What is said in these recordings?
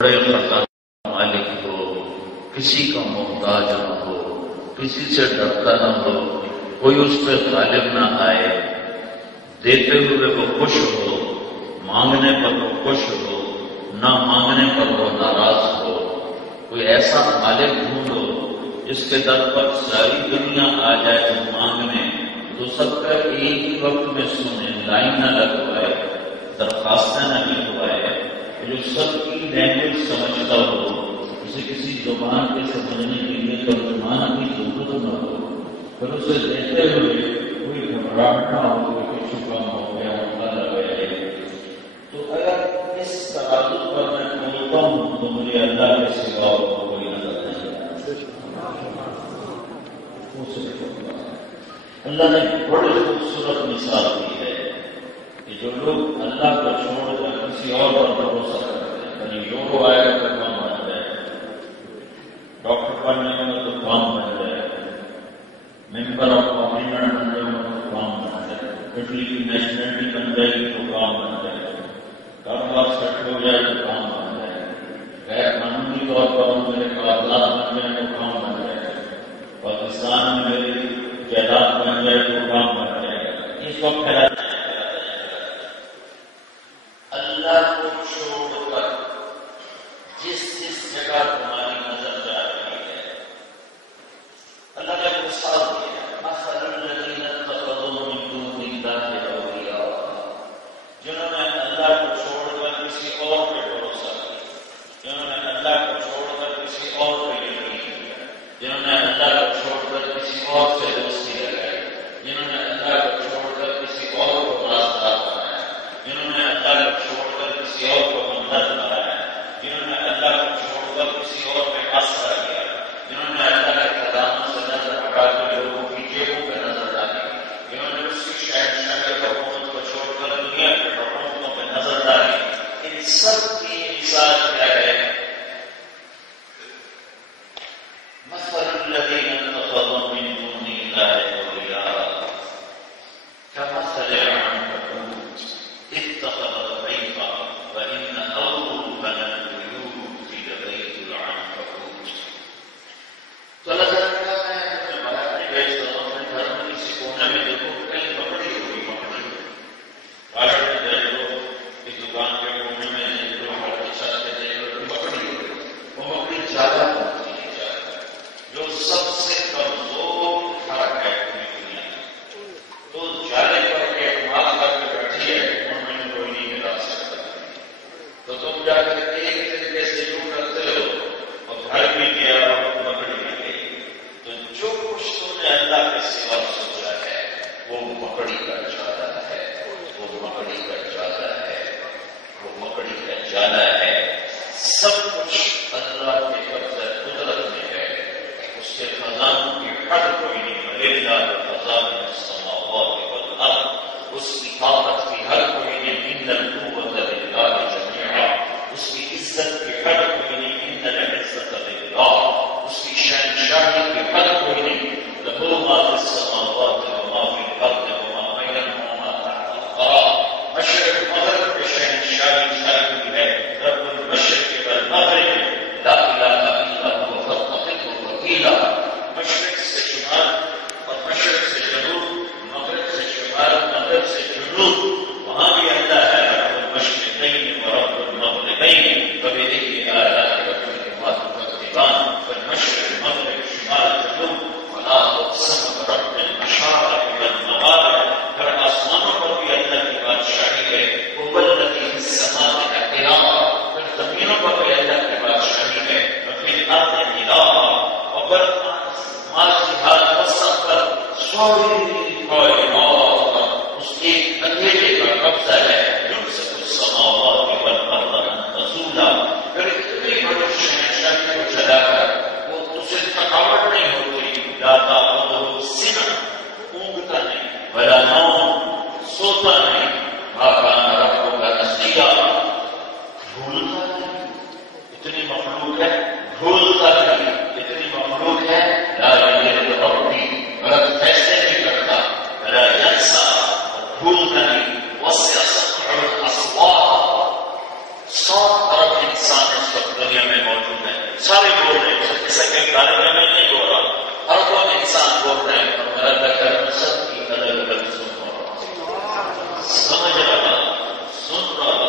بڑے خزانہ مالک ہو، کسی کا محتاج نہ ہو، کسی سے ڈرتا نہ ہو، کوئی اس پہ غالب نہ آئے، دیتے ہوئے وہ خوش ہو، مانگنے پر وہ خوش ہو، نہ مانگنے پر وہ ناراض ہو۔ کوئی ایسا مالک ڈھونڈو جس کے در پر ساری دنیا آ جائے تو مانگنے، تو سب کا ایک ہی وقت میں سنے، لائن نہ لگوائے، درخواستیں نہ لکھوائے، جو سب کی لینگویج سمجھتا ہو، اسے کسی زبان کے سمجھنے کے لیے ترجمان کی ضرورت نہ ہو، پھر اسے دیتے ہوئے کوئی گھبراہٹ نہ ہو، کوئی کچھ کام ہو گیا ہوتا لگے۔ تو اگر اس تعلق پر میں بولتا ہوں تو مجھے اللہ کے سوا کوئی نظر نہیں آتا۔ اللہ نے بڑی خوبصورت مثال دی ہے کہ جو لوگ اللہ کو چھوڑ کر کسی اور پر بھروسہ کرتے ہیں، کہیں یورو آئے گا تو کام بن جائے، ڈاکٹر بننے میں تو کام بن جائے، ممبر آف پارلیمنٹ بن جائے تو کام بن جائے، اٹلی کی نیشنلٹی بن جائے گی تو کام بن جائے، کاروبار سیٹ ہو جائے تو کام بن جائے، غیر قانونی طور پر میرے کاغذات بن جائے تو کام بن جائے، پاکستان میں میری جائیداد بن جائے تو کام بن جائے گا۔ اس وقت اللہ کو چھوڑ کر جس جس جگہ تمہاری نظر جا رہی ہے، اللہ نے مثال دی ہے، مثل الذین اتخذوا من دون اللہ اولیاء، جنہوں نے اللہ کو چھوڑ کر کسی اور پہ بھروسہ کیا، جنہوں نے اللہ کو چھوڑ کر کسی اور پہ یقین کیا، جنہوں نے اللہ کو چھوڑ کر کسی اور سے دوستی لگائی، جنہوں نے اللہ کو چھوڑ کر کسی اور کو رازدار بنایا، جنہوں نے اللہ کو چھوڑ کر کسی اور کو ہمدرد بنایا، جنہوں نے اللہ کو چھوڑ کر کسی اور پہ آسرا کیا، جنہوں نے اللہ کے قداموں سے نظر ہٹا کر لوگوں کی جیبوں پہ نظر ڈالی، جنہوں نے اس کی شہنشاہی حکومت کو چھوڑ کر دنیا کی حکومتوں پہ نظر ڈالی، ان سب کی مثال کیا ہے؟ مثل الذین اتخذوا من دون اللہ اولیاء كمثل العنكبوت اتخذت بيتا وإن أوهن البيوت لبيت العنكبوت۔ تو اللہ تعالیٰ نے کہا میں تمہیں باہر نہیں بھیجتا ہوں، اپنے گھر میں کسی کونے میں دیکھو کہیں پکڑی ہوئی مکڑی، باہر میں دیکھ لو، اس دکان کے کونے میں دیکھ لو، ہر کی چھت پہ دیکھ لو، پکڑی ہوئی، وہ مکڑی زیادہ پہنچی نہیں جاتی، جو سب سے کمزور فرق ہے پوری دنیا میں، تو جالے پر اعتماد کر کے بیٹھی ہے، ان میں کوئی نہیں ملا سکتا، تو تم جا کر ایک طریقے سے یوں کرتے ہو اور گھر بھی گیا اور مکڑی بھی گئی، تو جو کچھ تم نے اللہ کے سوا سوچا ہے وہ مکڑی کا جالا ہے، وہ مکڑی کا جالا ہے، وہ مکڑی کا جالا ہے۔ سب کچھ اللہ کے قبضہ قدرت میں ہے، اس کے خزانوں کی حد کوئی نہیں، وللہ خزائن السماوات والارض، اس کی طاقت کی حد کوئی نہیں، ان القوة للہ جميعا، اس کی عزت کی حد کوئی نہیں، ان العزة للہ، اس کی شہنشاہی کی حد کوئی نہیں، لہ ما فی السماوات وما فی الارض وما بینہما تحت الثری، مشرق مغرب کے شہنشاہی چھائی ہوئی ہے، رب المشرق والمغرب لا الہ الا هو فاتخذہ وکیلا، مشرق سے شمال اور مشرق سے جنوب، مغرب سے شمال، مغرب سے جنوب، وہاں بھی اللہ ہے، رب المشرقین ورب المغربین فبأي آلاء ربکما تکذبان، فالمشرق مغرب شمال جنوب، ولا اقسم برب المشارق والمغارب، پھر آسمانوں پر بھی اللہ کی بادشاہی ہے، هو الذی فی السماء الہ، پھر زمینوں پر بھی اللہ کی بادشاہی ہے، وفی الارض الہ، اور مال جہاد وسط پر سوری کائنات پر اس کے اندھیرے کا قبضہ ہے، یمسک السماوات والارض ان تزولا، پھر اتنی بڑی شہنشاہی کو چلا کر وہ اسے تھکاوٹ نہیں ہوتی، لا تأخذہ سنہ، اونگتا نہیں، ولا نوم، سوتا نہیں، ما کان ربک نسیا، بھولتا نہیں، اتنی مخلوق ہے، بھولتا نہیں، اتنی مخلوق ہے، لا یضل ربی، غلط فیصلے نہیں کرتا، ولا ینسیٰ، بھولتا نہیں، وسع سبع الاسواق، 7 ارب انسان اس وقت دنیا میں موجود ہے. سارے بول رہے ہیں, جیسا کہ طالب علم نہیں بول رہا, ہر کوئی انسان بول رہے ہیں, اور میرا اللہ سب کی الگ الگ سن رہا, سمجھ رہا, سن رہا,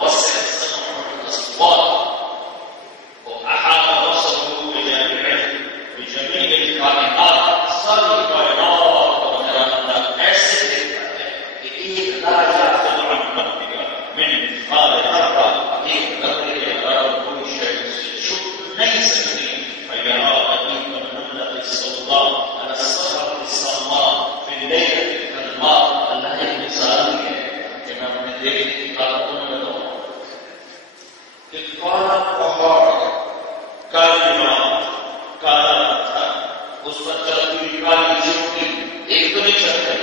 وسع سمع وأحاط بصره بجميع الكائنات, ساری کائنات اور میرا اللہ ایسے دیکھتا ہے کہ ایک لا يعزب عن ربك من مثقال ذرة, ایک ذرے کے برابر کوئی شے چھپ نہیں سکتی. فيرى قريبا النملة السوداء على الصخرة الصماء في الليلة الظلماء. اللہ ایک مثال ہے کہ میں اپنے دیکھنے کی طاقتوں میں بتاؤں. ایک کالا پہاڑ, کالی رات, کالا پتھر, اس پر چلتی ہوئی کالی چوٹی, ایک تو نہیں چلتے.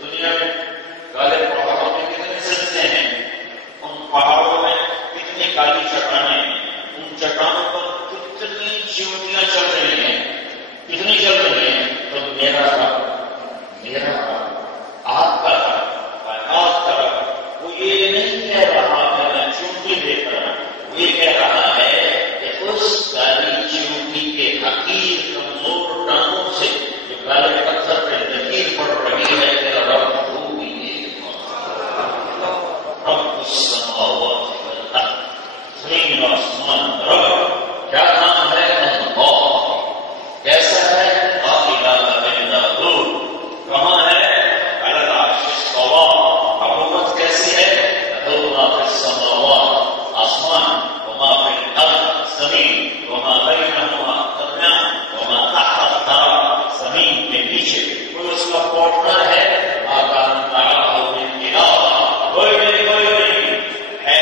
دنیا میں کالے پہاڑوں میں کتنے سجدے ہیں, ان پہاڑوں میں کتنی کالی چٹانیں, ان چٹانوں پر کتنی چیوٹیاں چل رہی ہیں, کتنی چل رہی ہیں. تو میرا آپ کا کائنات کا وہ یہ نہیں کہہ رہا کہ میں چوٹی دیکھ رہا ہوں, وہ یہ کہہ رہا ہے کہ اس کالی چیوٹی کے حقیر کمزور ٹانگوں سے جو کالے پتھر پہ لکیر پڑ رہی ہے, تیرا رب وہ بھی ایک رب السماوات والارض, زمین و آسمان رب. کیا نام ہے اللہ, کیسا ہے, لا الہ الا ہو, کہاں ہے, علی العرش استویٰ, حکومت کیسی ہے, له ما فی السماوات, آسمان, وما فی الارض, زمین, وما بینہما, درمیان, وما تحت الثری, زمین کے نیچے. کوئی اس کا پارٹنر ہے, ما کان معہ من الہ, کوئی نہیں, کوئی نہیں ہے,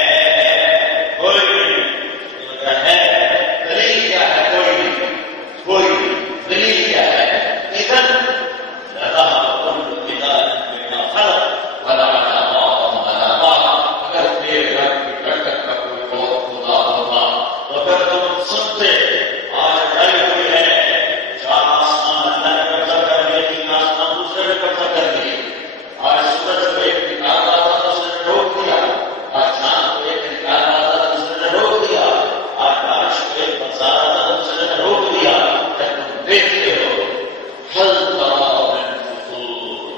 کوئی نہیں ہے. دلیل کیا ہے, کوئی نہیں, کوئی نہیں, دلیل کیا ہے, اذن لذهب كل اله بما خلق ولعل بعضهم على بعض. اگر تیرے رب کی برکت کا کوئی بہت خدا ہوگا تو اگر تم سنتے, آج ڈری ہوئی ہے, 4 آسمان اللہ نے قبضہ کر لیے, 3 آسمان دوسرے نے قبضہ کر لیے. آج سورج کو ایک نکال رہا تھا, دوسرے نے روک دیا. آج چاند کو ایک نکال رہا تھا, دوسرے نے روک دیا. آج بارش کو ایک برسا رہا تھا, دوسرے نے روک دیا. جب تم دیکھتے ہو, هل ترى من فطور,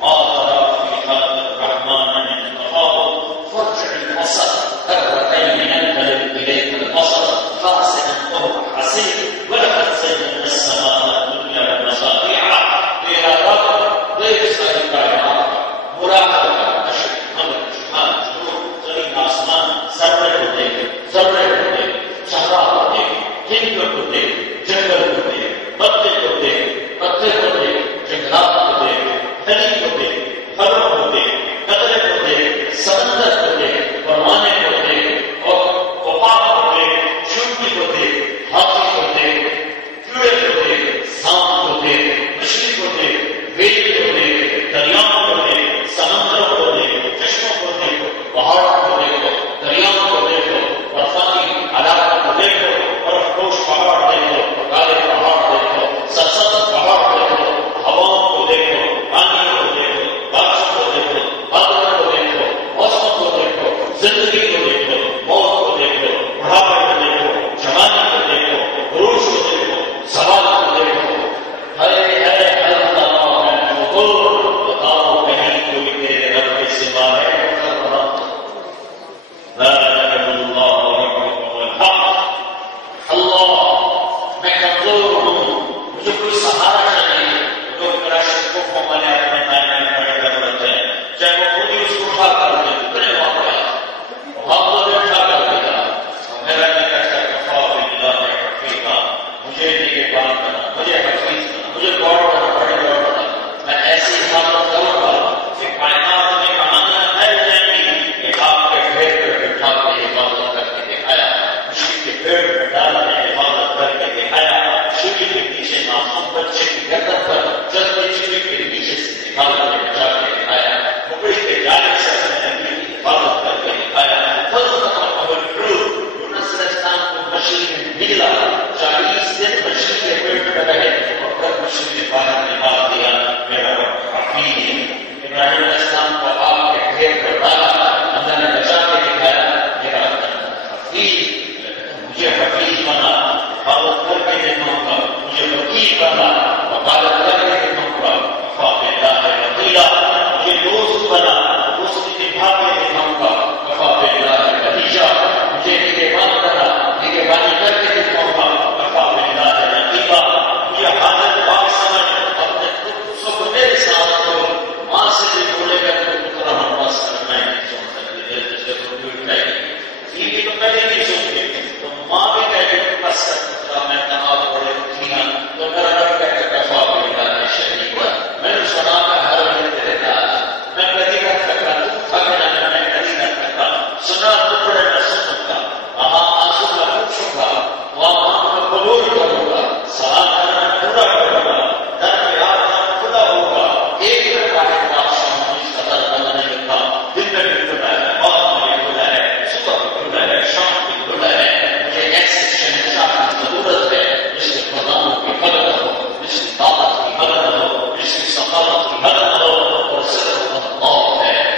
ما ترى في خلق الرحمن من تفاوت, فارجع البصر كرتين ينقلب اليك البصر خاسئا وهو حسير, ولقد زينا السماء الدنيا بمصابيح. تیرا رب دیکھ ساری کائنات, مراقبہ کر, مشرق, مغرب, شمال, جنوب, زمین, آسمان, ذرے کو دیکھ, ذرے کو دیکھ, صحرا کو دیکھ, جنگل کو دیکھ, جنگل کو دیکھ, پتے کو دیکھ, پتے کو دیکھ, جنگلات کو دیکھ, دری کو دیکھ, پھلوں کو دیکھ, قطرے کو دیکھ, سمندر کو دیکھ, پروانے کو دیکھ, اور کپاہ کو دیکھ, چونٹی کو دیکھ, ہاتھی کو دیکھ, کیڑے کو دیکھ, سانپ کو دیکھ, مچھلی کو دیکھ, ویل کو دیکھ, دریاؤں کو دیکھ, سمندروں کو دیکھ, چشموں کو دیکھو, پہاڑوں کو دیکھو, دریاؤں کو دیکھو, برفانی کبھی نہیں سنتے. تو ماں بھی کہتے بس میں کہا بڑے کیا تو میرا رب کہتے دفاع بڑی شریف میں نے سنا میں ہر وقت تیرے نال میں کبھی نہ تھکا تو تھک جانا میں کبھی نہ تھکا سنا تو بڑے نہ سنتا وہاں آنسو میں پوچھوں گا وہاں میں قبول کروں گا سوال کرنا پورا کروں گا در یاد خدا ہوگا ایک واحد بادشاہ اس قدر بننے کا دن میں بھی کھلا ہے اور میں کھلا ہے صبح بھی کھلا ہے شام بھی کھلا ہے مجھے ایسے شہنشاہ کی ضرورت ہے جس کے خزانوں کی مدد ہو جس کی طاقت کی مدد ہو جس کی ثقافت کی مدد ہو اور صرف اللہ ہے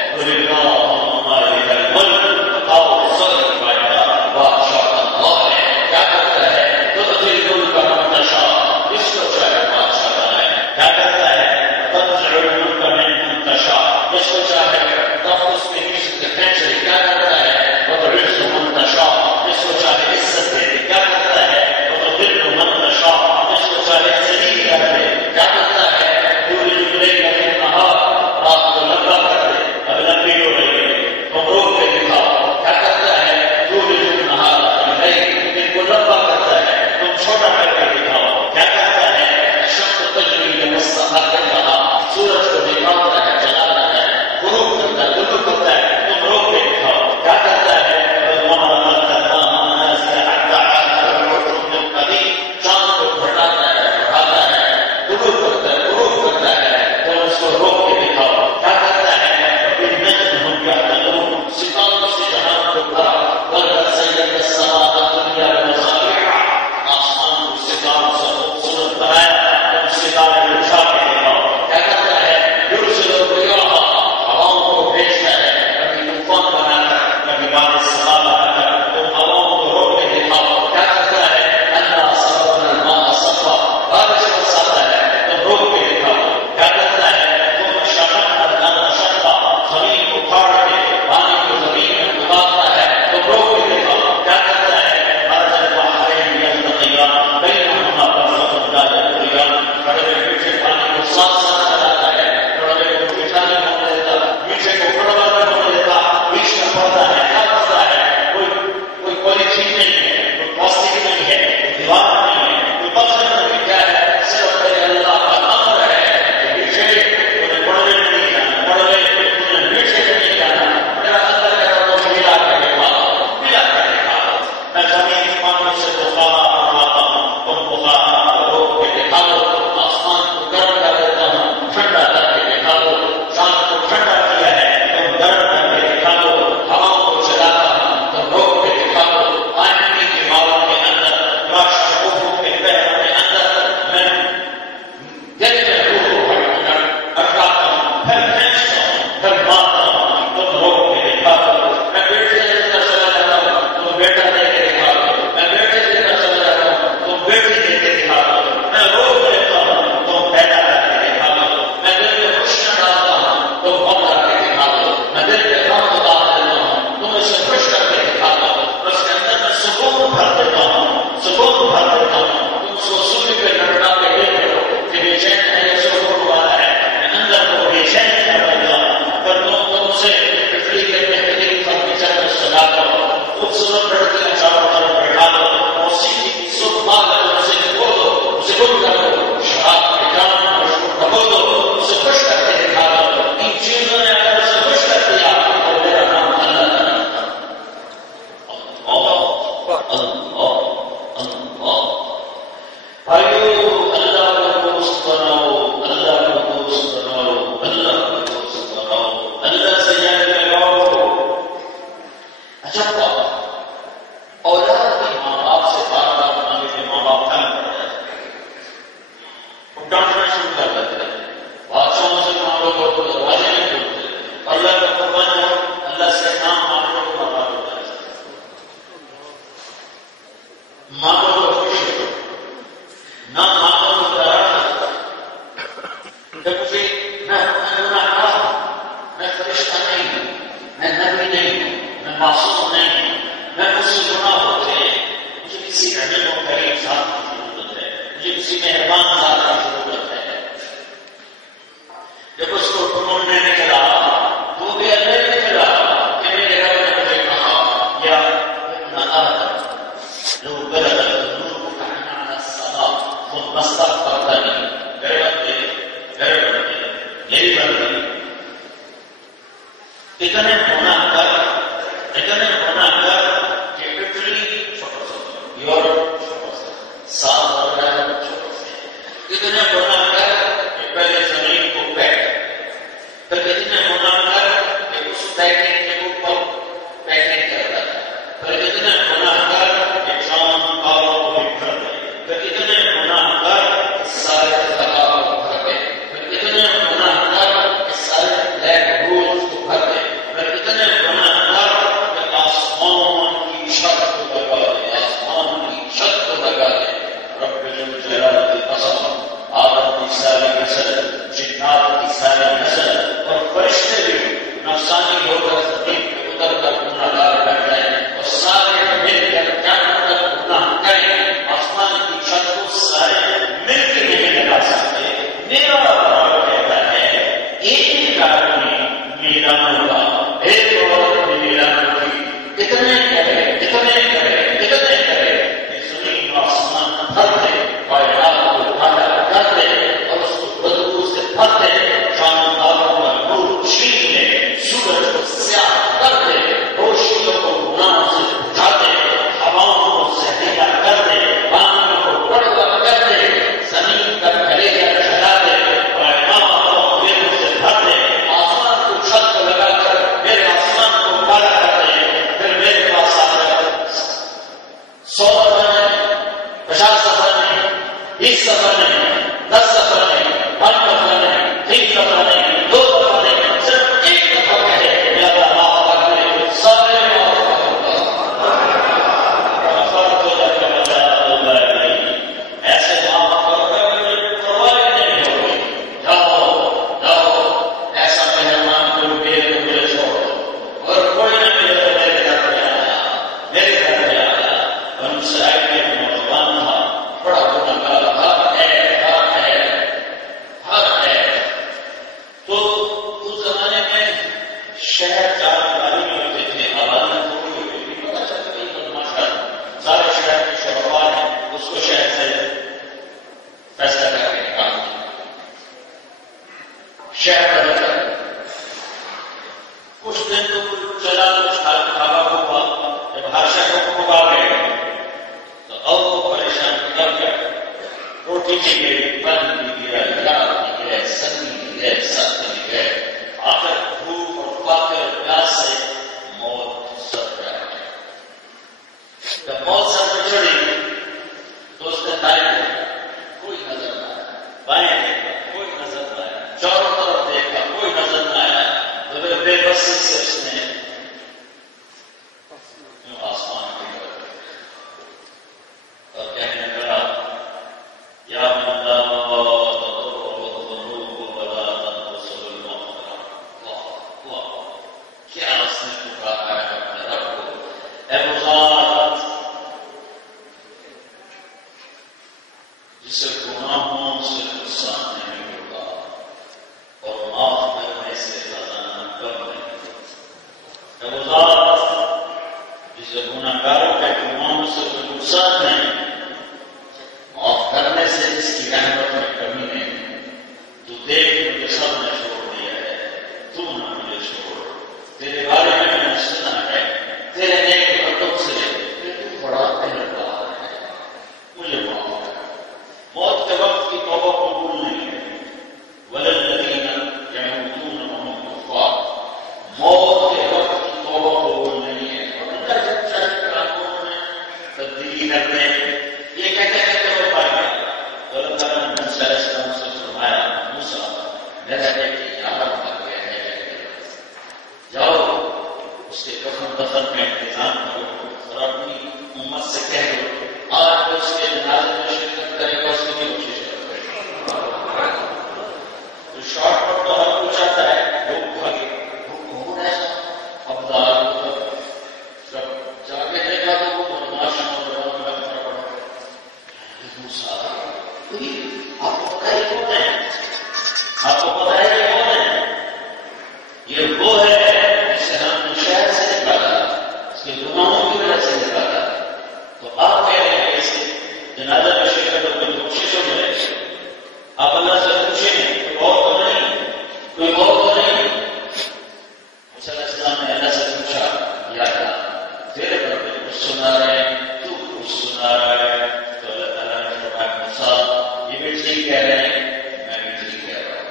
مسئلہ پڑتا نہیں. میرے بندے میری بندی اتنے گناہ کر کہ اٹلی یورپ سال بھر رہا ہے اتنے گناہ کر کہ پہلے زمین کو پیک، پھر اتنے گناہ کر کہ اس پیکنگ کے اوپر پیکنگ کرتا ہے، پھر اتنے گناہ کر کہ چاند تاروں کو بکھر دے، پھر اتنے گناہ کر کہ سارے تالاب کو بھر دے، پھر اتنے گناہ کر کہ سارے بلیک ہولز کو بھر دے، پھر اتنے گناہ کر کہ آسمان کی چھت کو لگا دے، آسمان کی چھت کو لگا دے. رب الجلال کی قسم، آدم کی ساری نسل، جنات کی ساری نسل اور فرشتے بھی نفسانی ہو کر زمین پہ اتر کر گناہگار بن جائیں اور سارے مل کر قیامت تک گناہ کریں. آسمان کی چھت کو سارے مل کے نہیں لگا سکتے. میرا رب کہتا ہے ایک آدمی میرانوں کا، ایک عورت میرانوں کی اتنے کرے کہ زمین و آسمان بھر دے، کائنات کو ٹھنڈا کر دے اور اس کو بدبو سے بھر دے، چاند تاروں کا نور چھین دے، سورج کو سیاہ کر دے، روشنیوں کو گناہوں سے بجھا دے، ہواؤں کو زہریلا کر دے، پانیوں کو کڑوا کر دے، زمین کا کلیجہ جلا دے، کائنات کو اندھیروں سے بھر دے، آسمان کو چھت کو لگا کر میرے آسمان کو کالا کر دے. پھر میرے پاس آ کر 100 سفر نہیں، 50 سفر نہیں، 20 سفر نہیں، 10 سفر نہیں، 1 سفر نہیں، 3 سفر نہیں، 2 سفر نہیں، صرف ایک دفعہ کہے یا اللہ معاف کر دے، سارے معاف کر دے. ایسے معاف کرو گے مجھے پرواہ نہیں ہوگی. جاؤ ایسا مہربان کوئی ملے تو مجھے چھوڑو، اور کوئی نہ ملے تو میرے گھر پہ آیا. ان سے ایک نوجوان تھا، بڑا گناہگار، ہر ہے. تو اس زمانے میں شہر 4 گاڑی میں ہوتے تھے، آبادی تھوڑی ہوتی تھی، پتا چلتا کہ بدماش ہے، سارے شہر کے شہروار ہیں، اس کو شہر سے فیصلہ کر کے نکال دیا، شہر بدل کر. کچھ دن تو چلا، کچھ کھاوا ہوا، جب ہر شہر کو پکا گئے تو اب وہ پریشان کر گئے. روٹی بھی گئی، پن بھی گیا، یاد بھی گئے، سنگی بھی گئے، سب بھی گئے. آخر بھوک اور فاقے اور پیاس سے موت سر پہ آ گئی. جب موت سر پہ چڑھی تو اس نے دائیں دیکھا، کوئی نظر نہ آیا، بائیں دیکھا، کوئی نظر نہ آیا، چاروں طرف دیکھا، کوئی نظر نہ آیا. تو بے بسی سے اس نے آسمان کی طرف اور کہنے لگا یا اللہ کیا اس نے پکارا ہے اپنے رب کو، اے وہ ذات جسے گناہوں سے نقصان نہیں ہوگا اور معاف کرنے سے خزانہ کم نہیں ہوگا. اے وہ ذات جسے گناہگاروں کے گناہوں سے کوئی نقصان نہیں، معاف کرنے سے اس کی رحمت میں کمی نہیں. تو دیکھ مجھے سب نے چھوڑ دیا ہے، تو نہ مجھے چھوڑ. تیرے بارے میں نے سنا ہے، تیرے نیک بندوں سے کہ تو بڑا مہربان ہے، مجھے معاف کر. موت کے وقت کی توبہ قبول نہیں ہے. والذین یموتون وهم کفار، موت کے وقت کی توبہ قبول نہیں ہے. تبدیلی کرنے یہ کہتے وہ پا گیا. اللہ تعالیٰ نے موسیٰ علیہ السلام سے فرمایا، موسیٰ میرا ایک یار مر گیا ہے، جاؤ اس کے کفن دفن کا انتظام کرو اور اپنی امت سے کہہ دو آج اس کے جنازے میں شرکت کرے گا، اس کی بھی کوشش کرو. تو شارٹ کٹ تو ہر کوئی چاہتا ہے، لوگ بھاگے کون ایسا ابدال جب جاگے دیکھا تو وہ بدماش نوجوان سنا رہے ہیں، تو کچھ سنا رہا ہے، تو اللہ تعالیٰ نے فرمایا موسیٰ یہ بھی ٹھیک کہہ رہے ہیں، میں بھی ٹھیک کہہ رہا ہوں.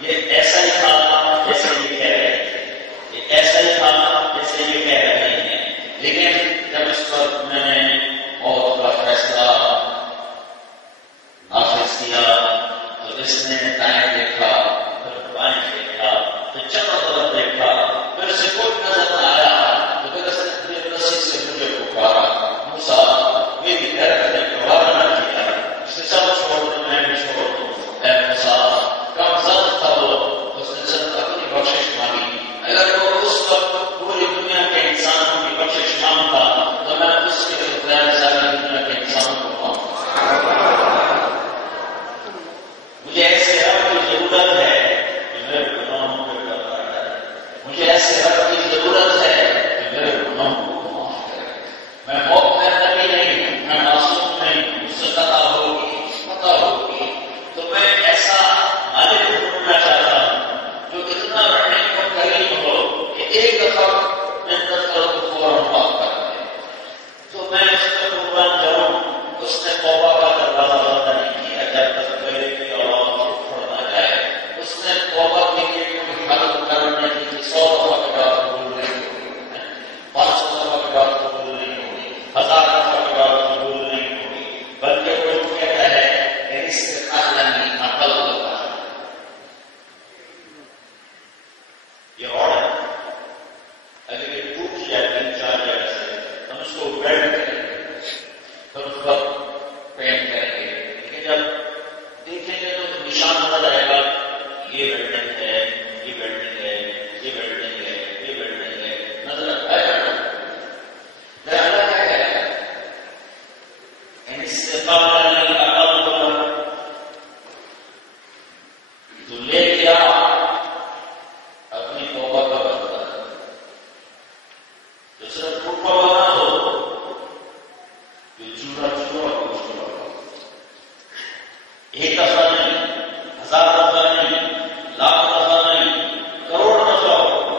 یہ ایسا ہی تھا جیسے یہ کہہ رہے تھے، یہ ایسا ہی تھا جیسے یہ کہہ رہے ہیں. لیکن جب اس وقت میں نے موت کا فیصلہ نافذ کیا تو اس نے دائیں دیکھا، پھر بائیں دیکھا، پھر چاروں طرف دیکھا، پھر اسے کوئی نظر نہ آیا تو پھر اس نے رسی سے مجھے پکارا، موسیٰ میری حرکت گوارا نہ کیا، اس نے سب چھوڑ دیا، میں بھی چھوڑ دوں. اے موسیٰ کم ضبط تھا وہ، اس نے صرف اپنی بخشش مانگی. اگر وہ اس وقت پوری دنیا کے انسانوں کی بخشش مانگتا تو میں اس کے غیر ساری دنیا کے انسانوں کو مانگتا. مجھے ایسے رب کی ضرورت ہے کہ میرے گناہوں کو ڈرتا ہے. مجھے ایسے رب کی ضرورت ہے کہ میرے گناہوں کو معاف کرے. میں موت میں نبی نہیں ہوں، میں معصوم نہیں ہوں، مجھ سے خطا ہوگی، خطا ہوگی. تو میں ایسا مالک ڈھونڈنا چاہتا ہوں جو اتنا رہنے کو قریب ہو کہ ایک دفعہ منت کرو تو فوراً معاف کر دے. تو میں اس پہ قربان جاؤں. اس نے توبہ کا دروازہ بند نہیں کیا جب تک پہلے کی آواز اٹھ نہ جائے. اس نے توبہ کے لیے کوئی حل کرنے کی 100 دفعہ کے بعد قبول نہیں ہوگی، 500 دفعہ کے بعد قبول نہیں ہوگی، 1000 دفعہ کے بعد قبول نہیں ہوگی، بلکہ وہ کہتا ہے کہ اس سے خالنی عقل ہوتا ہے. یہ اور ہے اگر یہ ٹوٹ جائے 3-4 جگہ سے ہم اس کو ویلڈ کریں گے، پھر اس وقت پینٹ کریں گے. لیکن جب دیکھیں گے تو نشان نظر آئے گا، یہ بلڈنگ ہے، یہ بلڈنگ ہے، یہ بلڈنگ ہے، یہ بلڈنگ ہے، نظر آئے گا. اللہ کیا کہہ رہا ہے؟ استقامت نہیں عقل ہوگا تو لے کے آ اپنی توبہ کا بدلہ. تو صرف ٹوٹا بنا ہو جو چورا چورا کو چورا ہو. ایک دفعہ نہیں، 1000 دفعہ نہیں، لاکھ دفعہ نہیں، کروڑ دفعہ ہو.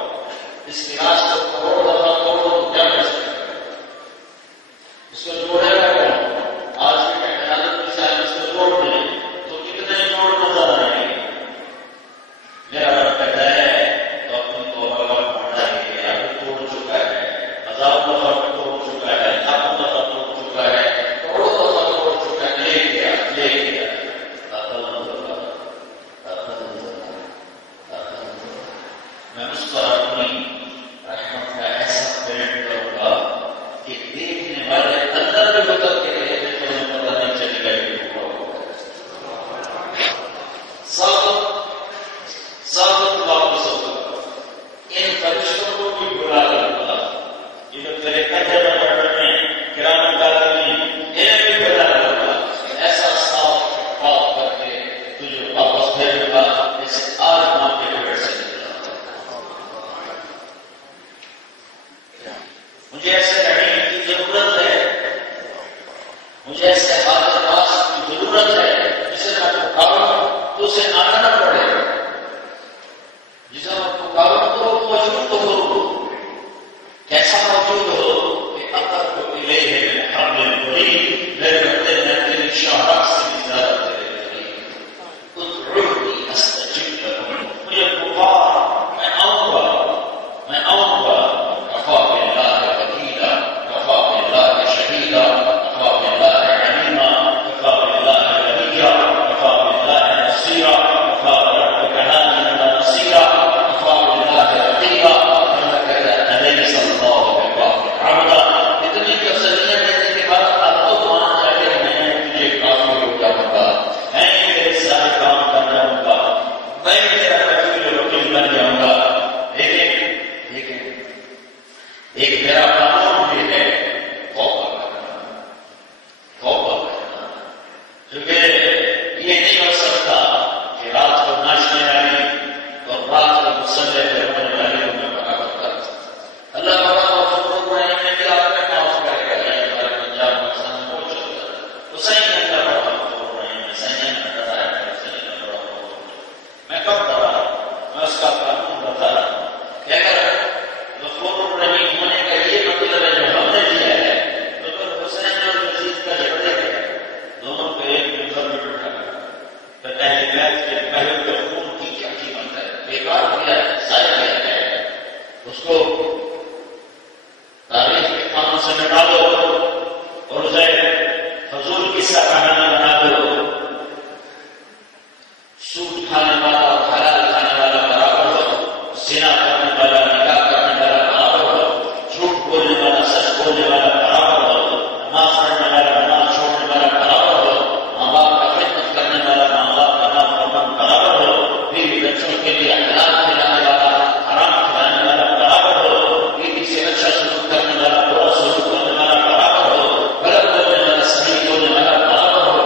اس گلاس کو کروڑ دفعہ توڑو تو کیا کر سکتے ہیں؟ اس کو جوڑے گا کون؟ آج کی ٹیکنالوجی سے اس کو جوڑ دیں تو کتنے جوڑ نظر آئیں گے. میرا رب کہتا ہے تو اپنی توبہ کا پڑھنا ہے، اب توڑ چکا ہے، 1000 دفعہ توڑ چکا ہے، لاکھوں دفعہ توڑ چکا ہے، کروڑوں دفعہ توڑ چکا ہے. لے گیا لے گیا. میں اس پر اپنی رحمت کا ایسا پینٹ کروں گا کہ دیکھنے والے اندر بھی اتر کے رہے تھے تو انہیں پتہ نہیں چلے گا کہ ہوا ہوگا. سب واپس ہوگا. ان فرشتوں کو بھی بلا لگا، یہ جو تیرے کندھے پر پڑ رہے ہیں کرام کاتبین، انہیں بھی بلا لگا. ایسا صاف شفاف کر کے تجھے واپس بھیجے گا جیسے آج ماں کے پیٹ سے نکلا. مجھے ایسے رہنے کی ضرورت ہے، مجھے ایسے حاضر ناس کی ضرورت ہے جسے میں پکاروں تو اسے آنا نہ پڑے. جسے میں پکاروں تو موجود تو ہو، کیسا موجود ہو کہ اکر کو ملے ہے حبل الورید، میرے بندے میں تیری شہرت سے بھی زیادہ تیرے قریب. ادعونی استجب لکم، مجھے پکار، میں آؤں گا، میں آؤں گا. کفا باللہ وکیلا، کفا باللہ شہیدا، کفا باللہ علیما، کفا باللہ ولییا، کفا باللہ نصیرا، کفا حصہ کھانا بنا دو، سود کھانے والا اور حلال کھانے والا برابر ہو، زنا کرنے والا نکاح کرنے والا برابر ہو، جھوٹ بولنے والا سچ بولنے والا برابر ہو، نماز پڑھنے والا نماز چھوڑنے والا برابر ہو، ماں باپ کا خدمت کرنے والا ماں باپ کا نافرمان برابر ہو، بیوی بچوں کے لیے حلال کھلانے والا حرام کھلانے والا برابر ہو، بیوی سے اچھا سلوک کرنے والا برا سلوک کرنے والا برابر ہو، غلط بولنے والا صحیح بولنے والا برابر ہو،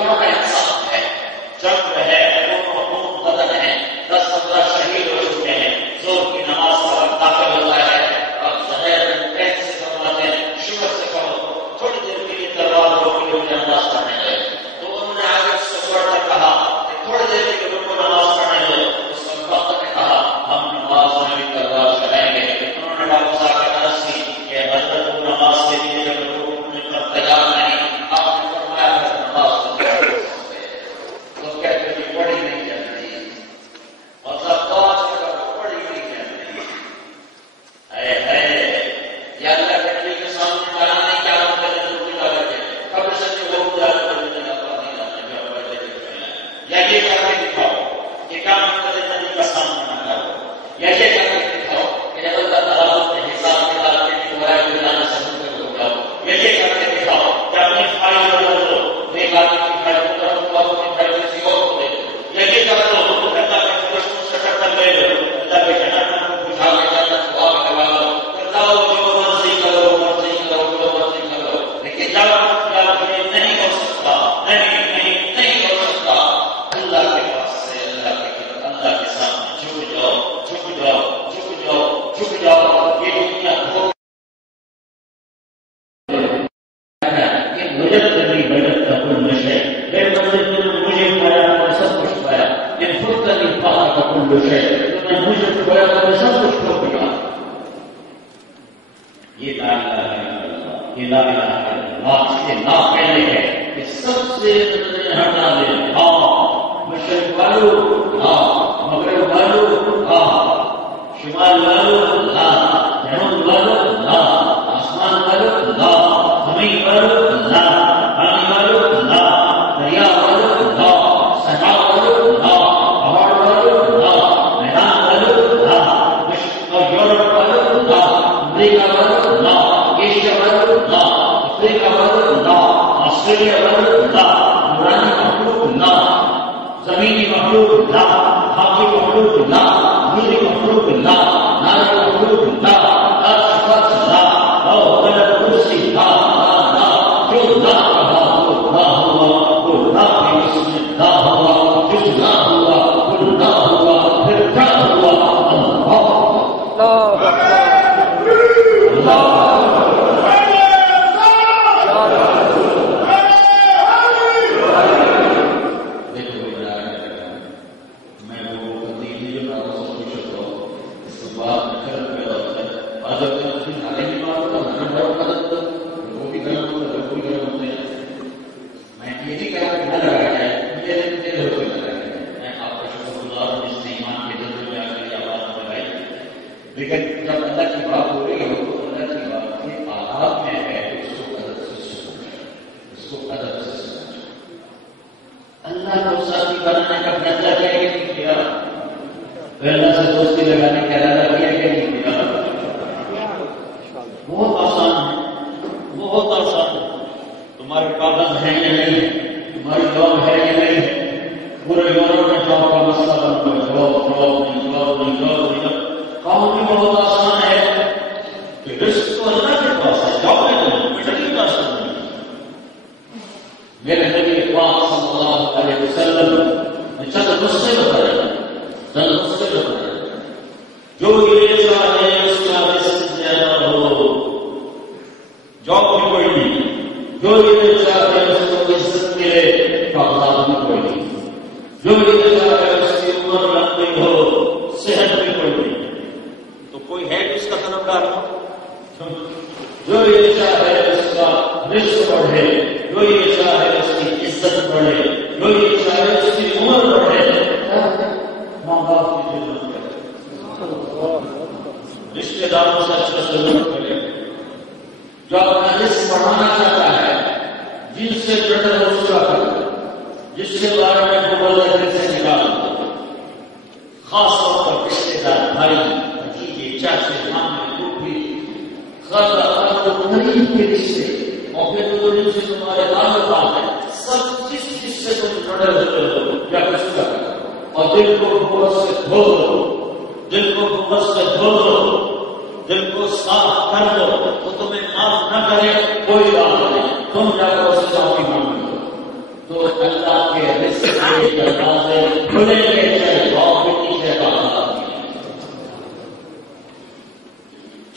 دونوں کا انصاف ہے. جنگ ہے، خون بدن ہے، 10-15 شہید ہو چکے ہیں. زور کی نماز کا وقت داخل ہوتا ہے اور ظہر پینٹ سے فرماتے ہیں شکر سے کرو تھوڑی دیر کے لیے تلوار روک کے مجھے نماز پڑھنے دو. تو انہوں نے آگے اس سے بڑھ کر کہا کہ تھوڑی دیر کے لیے ان کو نماز پڑھنے دو. اس وقت نے کہا ہم نماز میں بھی تلوار چلائیں گے. انہوں نے واپس آ کے عرض کی کہ حضرت کو نماز کے لیے جب لوگوں نے تیار نہیں، آپ نے فرمایا ہے نماز تو کہتے ہیں بڑی نہیں جانتی اور بڑی نہیں جانتی. یا اللہ کے نبی کے سامنے کھڑا نہیں کیا ہم کریں روٹی لا کر کے قبر سے جو وہ جا کر نہیں جانے جو پڑھتے یا یہ کر کے دکھاؤ کہ کام کرے نبی کا سامنا نہ کرو، یا یہ کر کے دکھاؤ کہ جب اللہ تعالیٰ کے حساب کتاب کے دعائیں دلانا سمجھ کر ہو جاؤ، یا یہ کر کے دکھاؤ کہ اپنی فائل بدل دو، ایک آدمی کی فائل کو طرف کو اپنی فائل کسی اور کو دے دو، یا یہ کر دو اللہ کے فرشتوں سے ٹکر لے لو، اللہ کے جنت کو بجھا کے جنت کو آگ لگا لو، کرتاؤ جو مرضی کرو مرضی کرو جو مرضی کرو، لیکن جب نہیں ہو سکتا نہیں ہو سکتا اللہ کے پاس سے اللہ کے سامنے جھک جاؤ جھک جاؤ جھک جاؤ جھک جاؤ. یہ دنیا بہت مدد کرنی مدد کا کل نشے مجھے پایا میں سب کچھ پایا. یہ خود کا نہیں پایا کا کل نشے مجھے پایا میں سب کچھ کھو گیا. یہ لا الہ الا اللہ، یہ لا الہ الا اللہ سے لا کہنے ہے کہ سب سے ہٹا دے. ہاں مشرق والو ہاں، مغرب والو ہاں، شمال والو ہاں، جنوب والو ہاں، آسمان والو ہاں، زمین والو ہاں، پانی والو ہاں، دریا والو ہاں، صحرا والو ہاں، پہاڑ والو ہاں، میدان والو ہاں، مشرق اور یورپ والو ہاں، امریکہ والو ہاں، ایشیا والو ہاں، افریقہ والو ہاں، آسٹریلیا والو ہاں، نورانی مخلوق لا، زمینی مخلوق لا، خاکی مخلوق لا، نوری مخلوق لا، ناری مخلوق لا، اشخاص لا، اور غلط کرسی لا لا لا، جو لا رہا وہ لا ہوا، وہ لا بھی اس میں لا ہوا، جس لا ہوا وہ لا ہوا، پھر کیا ہوا؟ لیکن جب اللہ کی بات ہو رہی ہو تو اللہ کی بات کے آداب میں ہے کہ اس کو ادب سے سمجھو، اس کو ادب سے سمجھو. اللہ کو ساتھی بنانے کا فیصلہ کیا کہ نہیں کیا؟ اللہ سے دوستی لگانے کا ارادہ کیا کہ نہیں کیا؟ بہت آسان ہے، بہت آسان ہے. تمہارے کاغذ ہیں یا نہیں ہے، تمہاری جاب ہے یا نہیں ہے. پورے یورپ میں جاب کا مسئلہ بن گیا، جاب نہیں. کام بھی بہت آسان ہے کہ رزق تو اللہ کے پاس ہے، جاب میں مٹنے کا اثر نہیں. میرے نبی پاک صلی اللہ علیہ وسلم نے چند نسخے بتائے جو یہ چاہے اس کا رزق زیادہ ہو، جاب بھی کوئی نہیں. جو یہ چاہے اس کو عزت ملے، کاغذات بھی کوئی نہیں. جو یہ چاہے اس کی عمر لمبی ہو، صحت بھی کوئی نہیں. کوئی ہے کہ اس کا طلبگار ہو؟ جو یہ چاہے اس کا رزق بڑھے، جو یہ چاہے اس کی عزت بڑھے، جو یہ چاہے اس کی عمر بڑھے، ماں باپ کی ضرورت کرے، رشتے داروں سے اچھا سلوک کرے. جو اپنا رزق بڑھانا چاہتا ہے، جن سے ڈر اس کا کرے، جس کے بارے میں گوگل کرنے سے نکال دو. خاص طور پر رشتے دار بھائی چاچے مامے پھوپھی قریب کے رشتے اور پھر وہ جن سے تمہارے تعلقات ہیں، سب جس سے تم جڑے ہوتے ہو یا کچھ کر اور دل کو بغض سے دھو دو، دل کو بغض سے دھو دو، دل کو صاف کر دو. تو تمہیں معاف نہ کرے کوئی بات نہیں، تم جا کر اس سے معافی مانگ لو. تو اللہ کے رزق کے دروازے کھلیں گے چاہے خوف نیچے کا.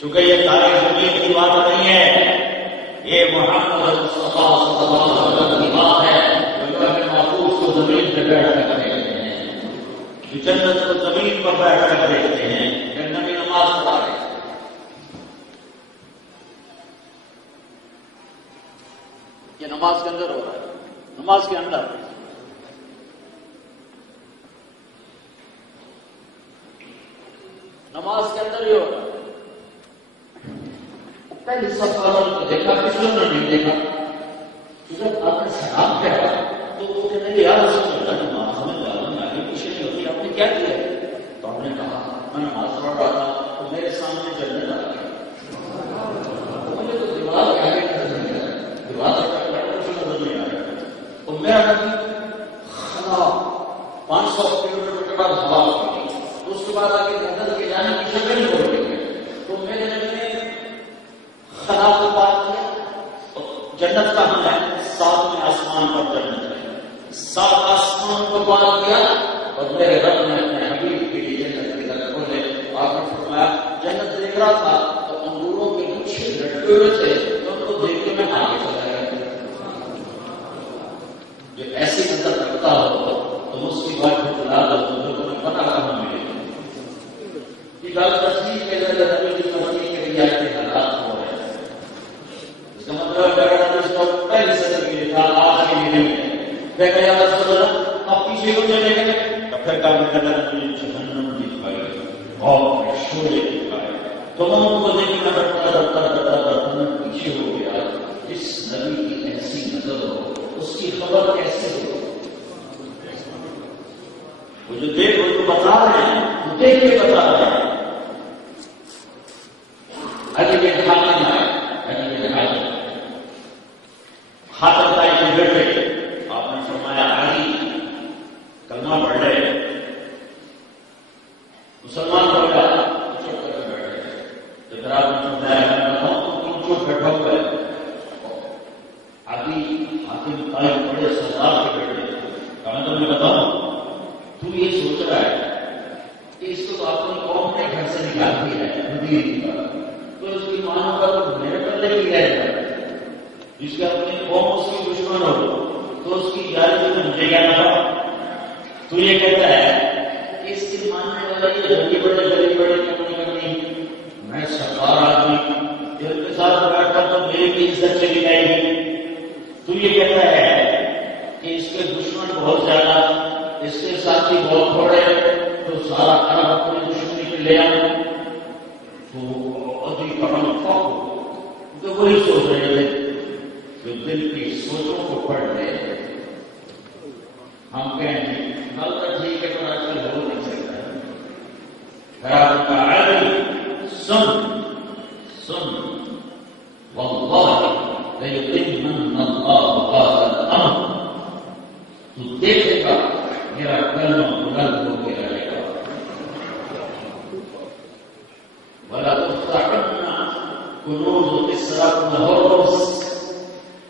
چونکہ یہ تاریخ زمین کی بات نہیں ہے، یہ محمد مصطفیٰ صلی اللہ علیہ وسلم کی بات ہے. جو محفوظ کو زمین پہ بیٹھ کر دیکھتے ہیں، جو جنت کو زمین پر بیٹھ کر دیکھتے ہیں. نبی نماز پڑھا رہے ہیں، یہ نماز کے اندر ہو رہا ہے، نماز کے اندر نماز کے اندر ہی ہو رہا ہے. پہلے سب کو دیکھا، کسی نے نہیں دیکھا. جب آپ نے سلام کیا تو وہ کہنے لگے یار نماز میں جانا آگے پیچھے نہیں ہوتی، آپ نے کیا کیا؟ تو ہم نے کہا میں نماز پڑھ رہا تھا تو میرے سامنے جنت آ گیا. مجھے تو دیوار کے آگے نظر نہیں آ رہا، دیوار سے نظر نہیں آ رہا. تو میرا خلا 500 کلو میٹر کے بعد ہوا ہوگی، اس کے بعد آگے جنت کے جانے کی شکل نہیں ہو رہی ہے. تو میرے خلا کو بات کیا. جنت کہاں ہے؟ 7ویں آسمان پر جنت ہے. 7 آسمان کو بات کیا اور میرے رب نے اپنے حبیب کے لیے جنت کی طرف کھولے. آپ نے فرمایا جنت دیکھ رہا تھا تو انگوروں کے گچھے لٹکے ہوئے تھے، تو ان کو دیکھ کے میں آگے چلا گیا. جو ایسی نظر رکھتا ہو تو اس کی بات کو بلا دو تو تمہیں پتہ کہاں ملے گا. یہ بات تصدیق کے ذریعے نبی کی تصدیق کے لیے آئے حالات ہو رہے ہیں. اس کا مطلب پہلی صدر کی لکھا آخری میں نہیں ہے. دیکھا یا رسول اللہ آپ پیچھے کو چلے گئے تو پھر کہا کہ جہنم دکھائی اور شورے دکھائے. تو میں ان کو دیکھنا کرتا پیچھے ہو گیا. جس نبی کی ایسی نظر ہو اس کی خبر کیسے ہو؟ وہ جو دیکھ ان کو بتا رہے ہیں، وہ دیکھ کے بتا رہے ہیں. علی بن حاتم آئے، علی بن حاتم حاتم بھائی کے بیٹے. آپ نے فرمایا علی کلمہ پڑھ لے، مسلمان ہو گیا. چپ کر کے بیٹھے. تو پھر آپ نے فرمایا میں بتاؤں تم چپ بیٹھا ہوا ہے. علی حاتم بھائی بڑے سردار کے بیٹے. کہا میں بتاؤں تو یہ سوچ رہا ہے کہ اس کو اپنی قوم نے گھر سے نکال دیا ہے، تو اس کی مانوں کا تو میرے پتہ ہی ہے. جس کا اپنی قوم اس کی دشمن ہو تو اس کی اجازت میں مجھے کیا نہ. تو یہ کہتا ہے کہ اس کی ماننے والا یہ غریب بڑے غریب بڑے کرنی میں سرکار آدمی دل کے ساتھ بیٹھتا تو میری بھی عزت چلی جائے گی. تو یہ کہتا ہے کہ اس کے دشمن بہت زیادہ، اس کے ساتھی بہت تھوڑے، تو سارا کام اپنی دشمنی پہ لے آؤں. تو ابھی کام تو وہی سوچ رہے تھے جو دل کی سوچوں کو پڑھ رہے ہیں. ہم کہیں گے نل کا ٹھیک ہے پر آج کل ہو نہیں سکتا. خراب کا عالم سن سن واللہ لیتمن اللہ هذا الامر. تو دیکھے گا میرا کلمہ بلند ہو کے رہے گا. ولا تفتحن کنوز کسریٰ الہرمز.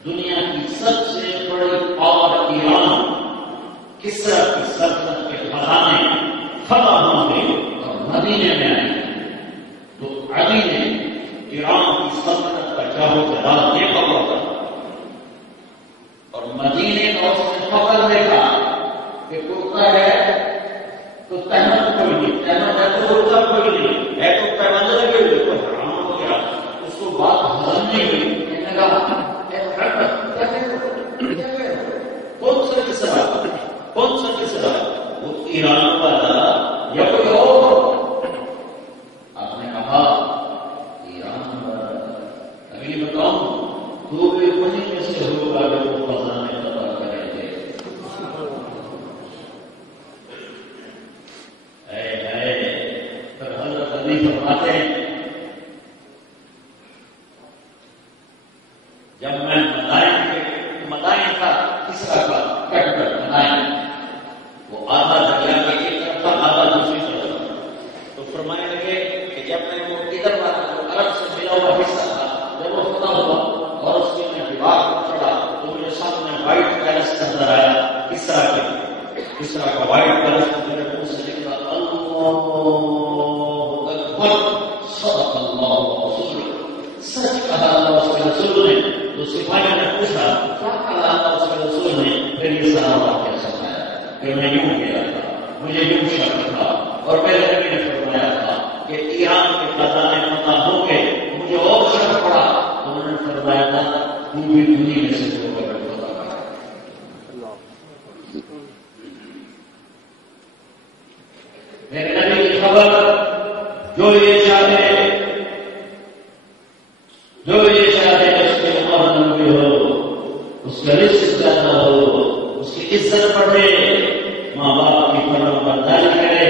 دنیا کی سب سے بڑی پاور ایران، کسریٰ کی سلطنت کے خزانے فتح ہوں گے اور مدینے میں آئیں گے. تو علی نے ایران کی سلطنت کا جاہو جلال دیکھا ہوگا اور مدینے کا اس نے فخر دیکھا کہ کرتا ہے تو تہمت کوئی نہیں، تہمت ہے تو کرتا کوئی نہیں ہے، تو تہمت لگے ہوئے تو حرام ہو گیا. اس کو بات ہضم نہیں ہوئی. کہنے لگا کون سا کسرا، کون سا کسرا؟ وہ ایران والا یا کوئی اور؟ آپ نے کہا ایران والا. ابھی بتاؤں تو بھی انہیں میں سے ہوگا جو وہ خزانے تباہ کریں گے. پھر حضرت علی فرماتے ہیں جب میں مدائن کا کسرا کا کیپٹل مدائن وہ آدھا دریا کے ایک طرف تھا، آدھا دوسری طرف. تو فرمانے لگے کہ جب میں وہ ادھر والا عرب سے ملا ہوا حصہ تھا جب وہ فتح ہوا اور اس کے میں دیوار پر چڑھا تو میرے سامنے وائٹ پیلس نظر آیا. اس طرح کا وائٹ کلر میرے منہ سے نکلا اللہ اکبر صدق اللہ رسول، سچ کہا اللہ اس کے رسول نے. تو سپاہیوں نے پوچھا کیا کہا اللہ اس کے رسول نے؟ پھر یہ سارا واقعہ سنایا کہ میں یوں کیا تھا، مجھے یوں شک تھا، اور میرے نبی نے فرمایا تھا کہ ایران کے خزانے فتح ہو کے مجھے اور شک پڑا، تو انہوں نے فرمایا تھا تو بھی دنیا میں سے جو بڑا خدا کا. میرے نبی کی خبر جو یہ چاہتے اس کی عمر لمبی ہو، اس کا رزق زیادہ ہو، اس کی عزت بڑھے، ماں باپ کی فرما برداری کرے،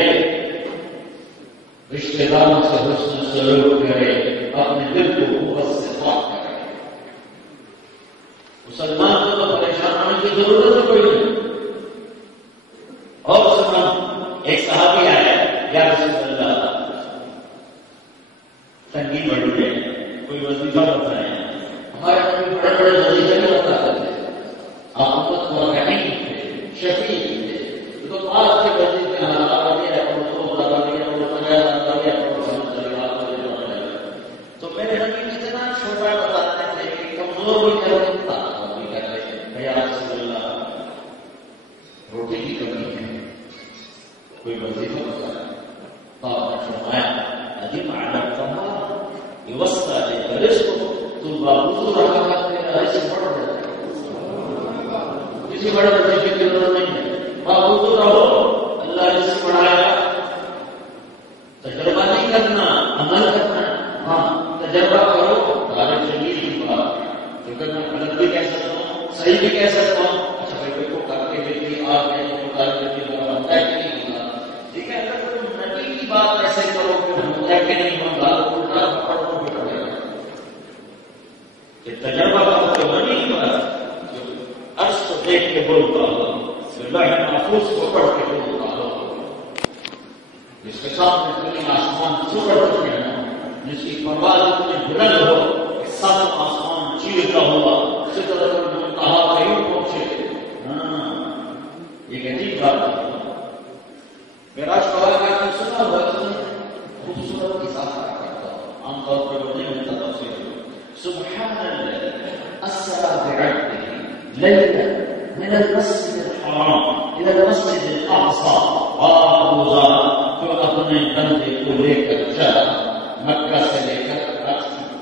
رشتے داروں سے حسن سلوک کرے، اپنے دل کو قوت سے پاک کرے. مسلمان کو تو پریشان ہونے کی ضرورت کوئی نہیں. اور سلمان ایک صحابی آیا، یا رسول اللہ تنگی بڑھ گئی، کوئی وظیفہ بتائے. ہمارے نبی بڑے بڑے وظیفے میں بتاتے تھے، آپ امت کو رحیم تھے، شفیع تھے. تو بات کے وظیفے تو میرے نبی اتنا چھوٹا بتاتے تھے کہ کمزور بھی کر سکتا بھی کر رہے بھیا رسول اللہ روٹی کی کمی ہے، کوئی وظیفہ بتایا تو آپ نے فرمایا عجیب عالم کما یہ وسطہ دے رزق تو باوجود رکھا کرتے رزق بڑھ رہا ہے. کسی بڑے وظیفے کی ضرورت نہیں ہے، باوجود رہو، اللہ رزق بڑھائے گا. تجربہ نہیں کرنا، عمل کرنا. ہاں تجربہ کرو، تارے جمیل کی بات کیونکہ میں غلط بھی کہہ سکتا ہوں، صحیح بھی کہہ سکتا ہوں. اچھا بھائی کوئی کو کر کے دیکھیے آ گئے تو کر کے دیکھیے ہوتا ہے کہ نہیں ہوگا. ٹھیک ہے، اگر کوئی نبی کی بات ایسے کرو کہ ہوتا ہے کہ نہیں ہوگا، الٹا پکڑنا بھی پڑے گا. کہ تجربہ کرو کہ بنی بات عرض کو دیکھ کے بولتا ہو، اللہ محفوظ کو پڑھ کے بولتا ہو، جس کے سامنے دنیا آسمان چھوڑ چکے ہیں، جس کی پرواز اتنی بلند ہو کہ سب آسمان چیرتا ہوا سدرۃ المنتہا تک پہنچے. یہ عجیب بات ہے. معراج کا واقعہ سنا ہوا خوبصورت کی ساتھ کرتا ہوں، عام طور پر وہ نہیں ملتا تفصیل. سبحان الذی اسری بعبده لیلا من المسجد الحرام الى المسجد الاقصى. جو اپنے بندے کو لے کر چلا مکہ سے لے کر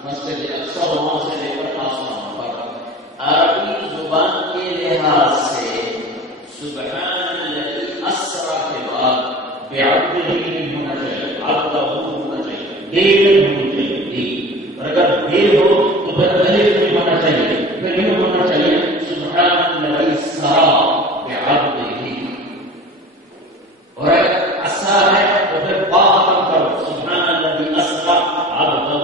مسجد اقصی، وہاں سے لے کر آسمان پر. عربی زبان کے لحاظ سے سبحان الذی اسری کے بعد بعبدہ نہیں ہونا چاہیے، عبدہ ہونا چاہیے، بے ہونی چاہیے. اور اگر بے ہو تو پھر الف نہیں ہونا چاہیے، پھر یوں ہونا چاہیے سبحان الذی اسری بعبدہ. اور اسا ہے تو پھر با ختم کرو سبحان الذی اسری عبدہ.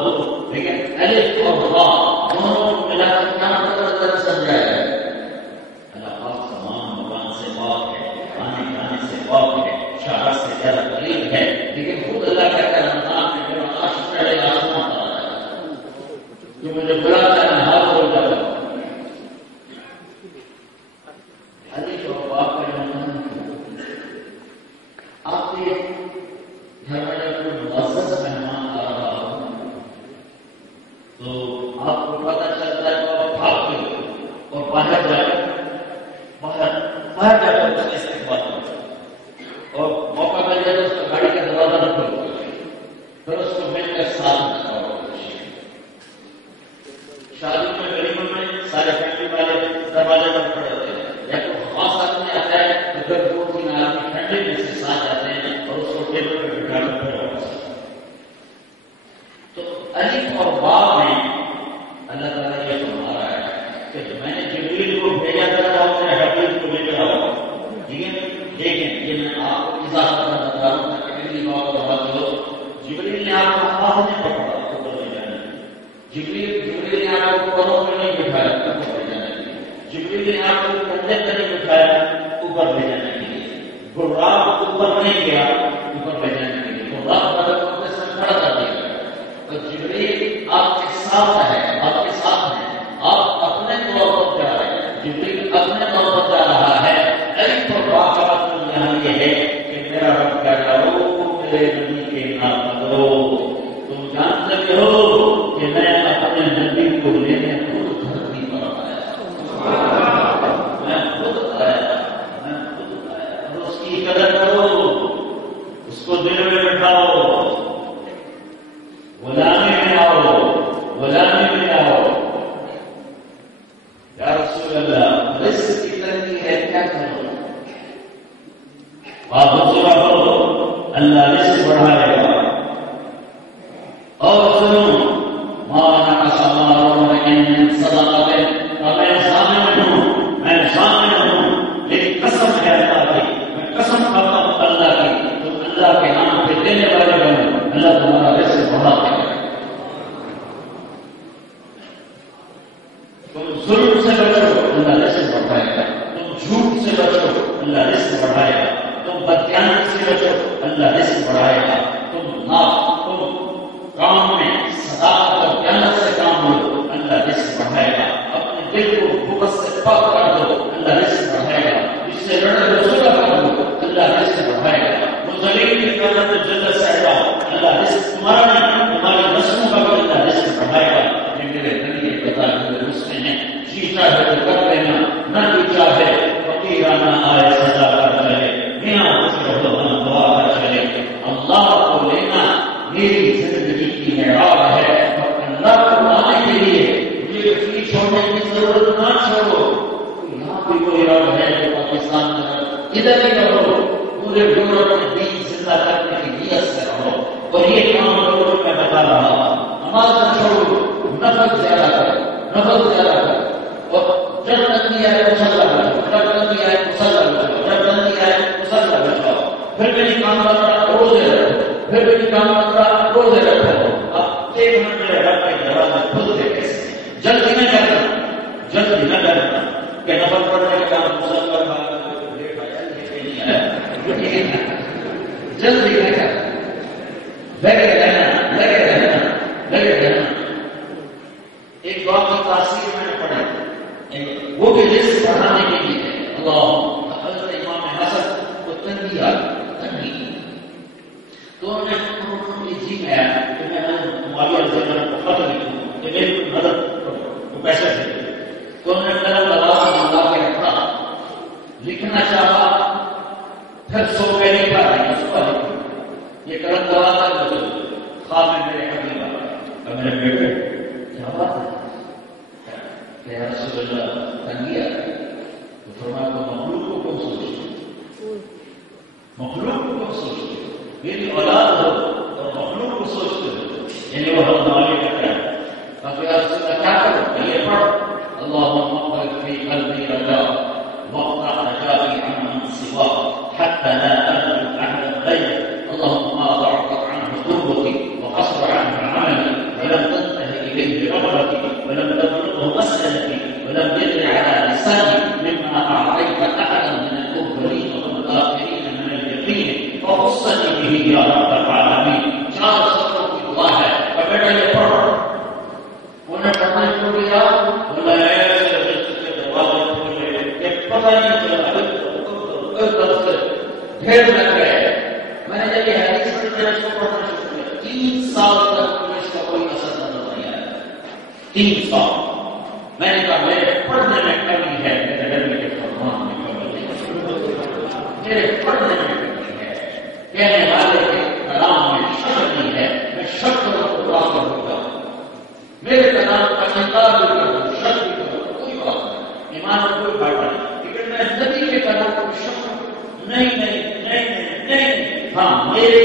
لیکن الف اور با دونوں ملا کر کیا مطلب سمجھایا ہے؟ اللہ پاک تمام مکان سے پاک ہے، آنے جانے سے پاک ہے، شہر سے زیادہ قریب ہے. لیکن خود اللہ کہتا ہے رمضان میں میرا عرش پہلے آسمان پر آتا ہے، جو مجھے بلاتا ہے ہاتھ ہو جاتا ہے. الف اور با کا آپ کے گھر میں جب کوئی معزز مہمان آ رہا ہو تو آپ کو پتہ چلتا ہے کہ آپ بھاگ گئے اور باہر جا کر اس کا استقبال کرو، اور موقع مل جائے تو اس کا گاڑی کا دروازہ نہ کھولو، پھر اس کو مل کر ساتھ نہ کرو. شادی میں غریبوں میں سارے فیملی والے دروازے پر کھڑے ہوتے ہیں، یا کوئی خاص آدمی آتا ہے تو پھر دو تین آدمی ٹھنڈے میں سے ساتھ جاتے ہیں اور اس کو ٹیبل پہ بٹھا کر کھڑا ہوتا ہے. تو الف اور با میں اللہ تعالیٰ یہ فرما رہا ہے کہ میں نے جبریل کو بھیجا تھا اور میں حبیب کو لے کر آؤں. ٹھیک ہے، لیکن یہ میں آپ کو اضافہ کرنا بتا رہا ہوں کہ اگلی بات بات ہو. جبریل نے آپ کو ہاتھ نہیں پکڑا اوپر لے جانے کے لیے، جبریل نے آپ کو پروں میں نہیں بٹھایا اوپر لے جانے کے لیے، جبریل نے آپ کو کندھے پر نہیں بٹھایا اوپر لے جانے کے لیے، براق اوپر نہیں گیا اوپر لے جانے کے لیے، براق بدل اپنے سر کھڑا کر دیا. تو جبریل آپ کے ساتھ ہے، آپ کے ساتھ ہے، آپ اپنے طور پر جا رہے ہیں، جبریل اپنے طور پر جا رہا ہے. الف اور با کا مطلب یہ تم ظلم سے بچو اللہ رزق بڑھائے گا، تم جھوٹ سے بچو اللہ رزق بڑھائے گا، تم بدقیامت سے بچو اللہ رزق بڑھائے گا، تم کام میں صداقت اور دیانت سے کام لو اللہ رزق بڑھائے گا، اپنے دل کو بغض سے پاک کر دو اللہ رزق بڑھائے گا، اس سے لڑنے کو صلح کر دو اللہ رزق بڑھائے گا، مظلوم کی قیادت جنت سے ہٹاؤ اللہ رزق تمہارا نہیں تمہاری نسلوں کا بھی اللہ رزق بڑھائے گا۔ میرے نبی کے بتا ہوئے رستے ہیں، جی چاہے تو کر لینا، نہ جی چاہے فقیرانہ آئے سزا کر چلے، میاں خوش رہو نہ دعا کر چلے۔ اللہ کو لینا میری زندگی کی معیار ہے، اور اللہ کو پانے کے لیے مجھے کسی چھوڑنے کی ضرورت نہ چھوڑو۔ یہاں بھی کوئی رب ہے جو پاکستان میں ادھر ہی کرو، پورے یورپ میں دین زندہ کرنے کی نیت سے رہو، اور یہ کام کرو میں بتا رہا ہوں۔ نماز نہ چھوڑو، نفل زیادہ کرو، نفل زیادہ کرو، اور جب تنگی آئے مسلح بچاؤ، جب تنگی آئے مسلح بچاؤ، جب تنگی آئے مسلح بچاؤ۔ پھر میری کام کرنا روزے رکھو، پھر میری کام کرنا روزے رکھو۔ اب ایک منٹ میرے رب کے دروازے کھلتے کیسے؟ جلدی نہ کرنا، جلدی نہ کرنا کہ نفل پڑھنے کا کام مسلح نہیں آیا، جلدی نہ کرنا، لگے رہنا، لگے رہنا، لگے رہنا۔ ایک دعا کی تاثیر میں نے پڑھی، وہ بھی رزق بڑھانے کے لیے اللہ حضرت امام حسن کو تنگی آئی، تنگی تو انہوں نے جی میں آیا کہ میں معاویہ رضی اللہ عنہ کو خط لکھوں کہ میری مدد کرو، وہ پیسے دے، تو انہوں نے قلم لگا کے رکھا، لکھنا چاہا، پھر سو میں لکھا نہیں صبح لکھا، یہ قلم لگا کر خواب میں میرے حبیب آیا، میرے بیٹے کیا بات ہے کہ یا رسول اللہ تنگی آ گئی، تو فرمایا تو مخلوق کو کون سوچتے، مخلوق کو کون سوچتے، میری اولاد ہو اور مخلوق کو سوچتے ہو، یعنی وہ ہم نوالی کرتے ہیں تاکہ یا رسول اللہ کیا کرو، یہ پڑھ اللہم اقبل فی قلبی رجا واقطع رجائی عمن سوا حتی لا أرجو أحدا غيرك اللهم ما ضعفت عنه قوتي وقصر عنه عملي ولم تنتهي إليه رغبتي ولم تبلغه مسألتي ولم يدر على لساني مما أعطيت أحدا من الأولين والآخرين من اليقين فخصني به يا رب العالمين۔ چار سطروں کی دعا ہے اور بیٹا یہ پڑھو، انہیں پڑھنا چھوڑ دیا، اللہ ایسے رزق کے دروازے کھولے کہ پتہ نہیں چلا ڈھیر لگ گئے۔ میں نے جب یہ حدیث پڑھی میں نے اس کو پڑھنا شروع کیا، 3 سال تک مجھے اس کا کوئی اثر نظر نہیں آیا، 3 سال۔ میں نے کہا میرے پڑھنے میں کمی ہے، میرے علم کے فرمان میں کمی ہے، میرے پڑھنے میں کمی ہے، کہنے والے کے کلام میں شک نہیں ہے، میں شک کروں تو واقع ہوگا، میرے کلام کا انکار بھی کروں، شک بھی کروں، کوئی بات نہیں، ایمان میں کوئی بات نہیں، لیکن میں نبی کے کلام کو شک نہیں نہیں نہیں نہیں، ہاں میرے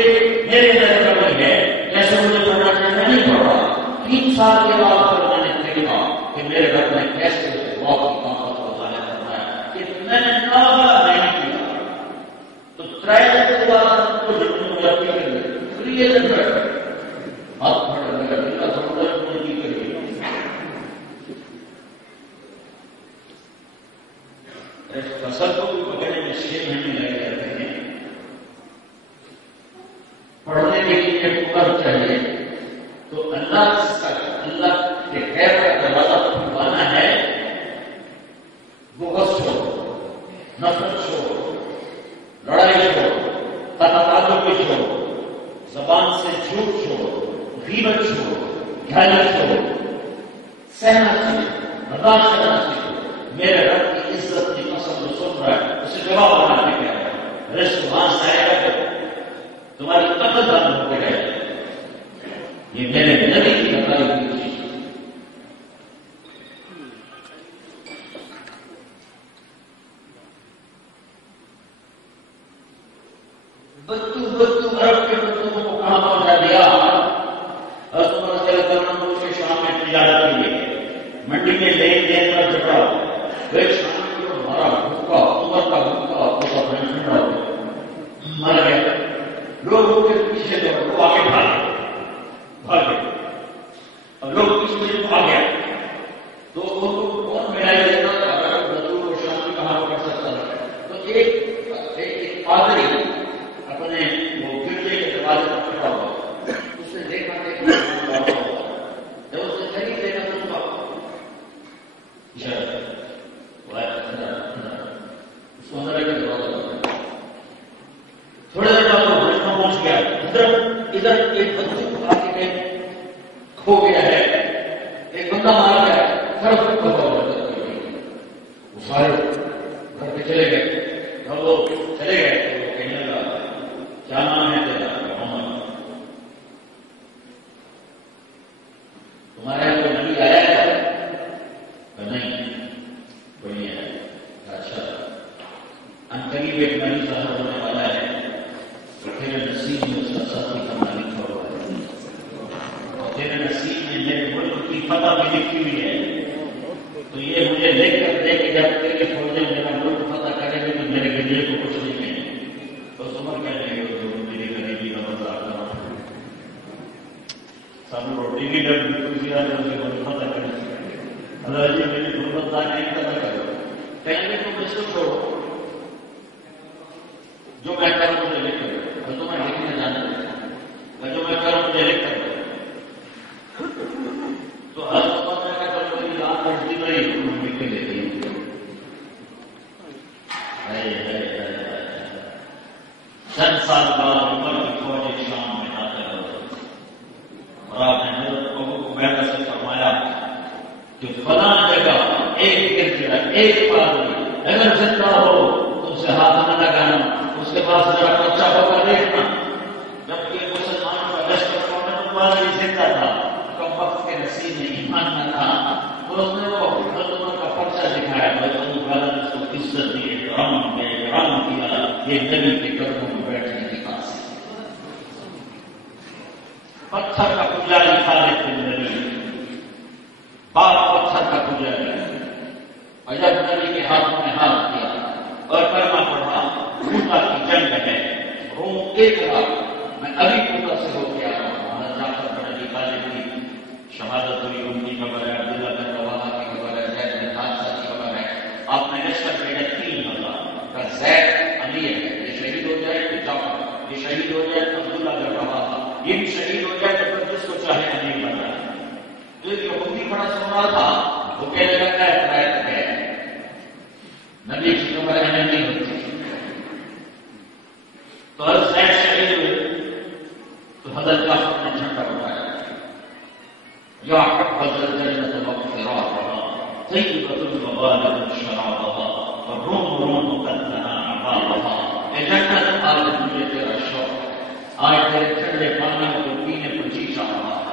اندر کمی ہے، جیسے مجھے پڑھنا چاہیے میں نہیں پڑھ رہا۔ 3 سال کے بعد پھر میں نے دیکھا کہ میرے گھر میں کیسے دعا کی طاقت کو ظاہر کرنا ہے کہ میں نے ناغہ نہیں کیا، تو ٹرائل کے بعد کو جتنے مجھے اپنی کے لیے فری ایجنٹ بیٹھے ہاتھ پڑھے میرا دل کا سمندر مجھے کی کریے فصل کو بھی پکڑنے میں 6 مہینے لگ جاتے ہیں۔ پڑھنے کے لیے قدر چاہیے تو اللہ کے خیر کا دروازہ کھلوانا ہے، بغض چھوڑو، نفرت چھوڑو، لڑائی چھوڑو، تعلق چھوڑو، زبان سے جھوٹ چھوڑو، غیبت چھوڑو، گھالی چھوڑو، سہنا سیکھو، برداشت کرنا سیکھو۔ میرے رب کی عزت کی قسم جو سن رہا ہے اسے جواب بنا کے کہہ رہا ہے، رزق وہاں سے آئے گا کہ تمہاری قدر بند ہو کے رہے گا۔ یہ میرے نبی کی بتائی ہوئی چیز ہے۔ بتو عرب کے بتوں کو کہاں پہنچا دیا؟ حضرت عمر رضی اللہ عنہ سے شام میں تجارت کے لیے منڈی میں لین دین کا جھگڑا، شام کو ہمارا بھوکا عمر کا بھوکا ٹھنڈا ہو گیا، مر گیا، لوگ کے پیچھے دوڑ وہ آگے بھاگے، اب لوگ پیچھے آ گیا تو ہوئی ہے، تو یہ مجھے لکھ کر دے کہ جب تیرے فوجیں میرا ملک فتح کریں گے تو میرے گلے کو کچھ نہیں کہیں گے. تو عمر کہنے لگے تو میری غریبی کا مذاق کرو، سب روٹی کی جب کسی آدمی اسے ملک فتح کریں گے، اللہ جی میری غربت دار نہیں فتح کرو. کہیں گے تم اس کو چھوڑو، جو میں کروں مجھے لکھ کر، تو میں لکھنے جانتا ہوں، جو میں کروں مجھے لکھ کر. تو ہر وقت میں کہتا ہوں کہ آپ بڑھتی بڑی لکھ کے لیتی ہوں. چند سال بعد عمر کی فوج شام میں داخل ہو اور آپ نے حضرت ابو عبیدہ سے فرمایا کہ فلاں جگہ ایک گرجا ایک پادری اگر زندہ ہو تو اسے ہاتھ نہ لگانا، اس کے پاس ذرا بچہ ہو کر دیکھنا. جبکہ مسلمانوں کا لشکر ہونے والا ہی زندہ تھا، کم وقت کے نصیب میں ایمان نہ تھا، تو اس نے وہ حضرت کا پرچہ دکھایا. ابو عبیدہ نے اس کو عزت دی، احترام کیا. یہ نبی کے قدموں میں بیٹھنے کی بات ہے. پتھر کا پجاری کھا لیتے نبی، باپ پتھر کا پجاری. اور جب نبی کے ہاتھوں میں ہاتھ دیا اور کلمہ پڑھا، کوفہ کی جنگ ہے، روم ایک رات میں ابھی کوفہ سے ہو کے آیا ہوں، وہاں جا کر بڑے نکالے کی شہادت ہوئی، ان کی خبر ہے، عبداللہ بن رواحہ کی خبر ہے، زید بن حارثہ کی خبر ہے. آپ نے لشکر بھیجا 3000 کا. زید امیر ہے، یہ شہید ہو جائے تو جعفر، یہ شہید ہو جائے تو عبداللہ بن رواحہ، یہ بھی شہید ہو جائے تو پھر جس کو چاہے امیر بن جائے. تو ایک یہودی بڑا سن رہا تھا، وہ کہنے لگا ہے نبی کی خبر اہم نہیں ہوتی. تو زید شہید ہوئے تو حضرت جعفر نے جھنڈا اٹھایا، یا حبذا الجنة مغفراتها طيبة المبالغ شرابها والروم قد لنا عقابها. اے جنت آج مجھے تیرا شوق، آج تیرے ٹھنڈے پانی کو پینے کو جی چاہ رہا ہے.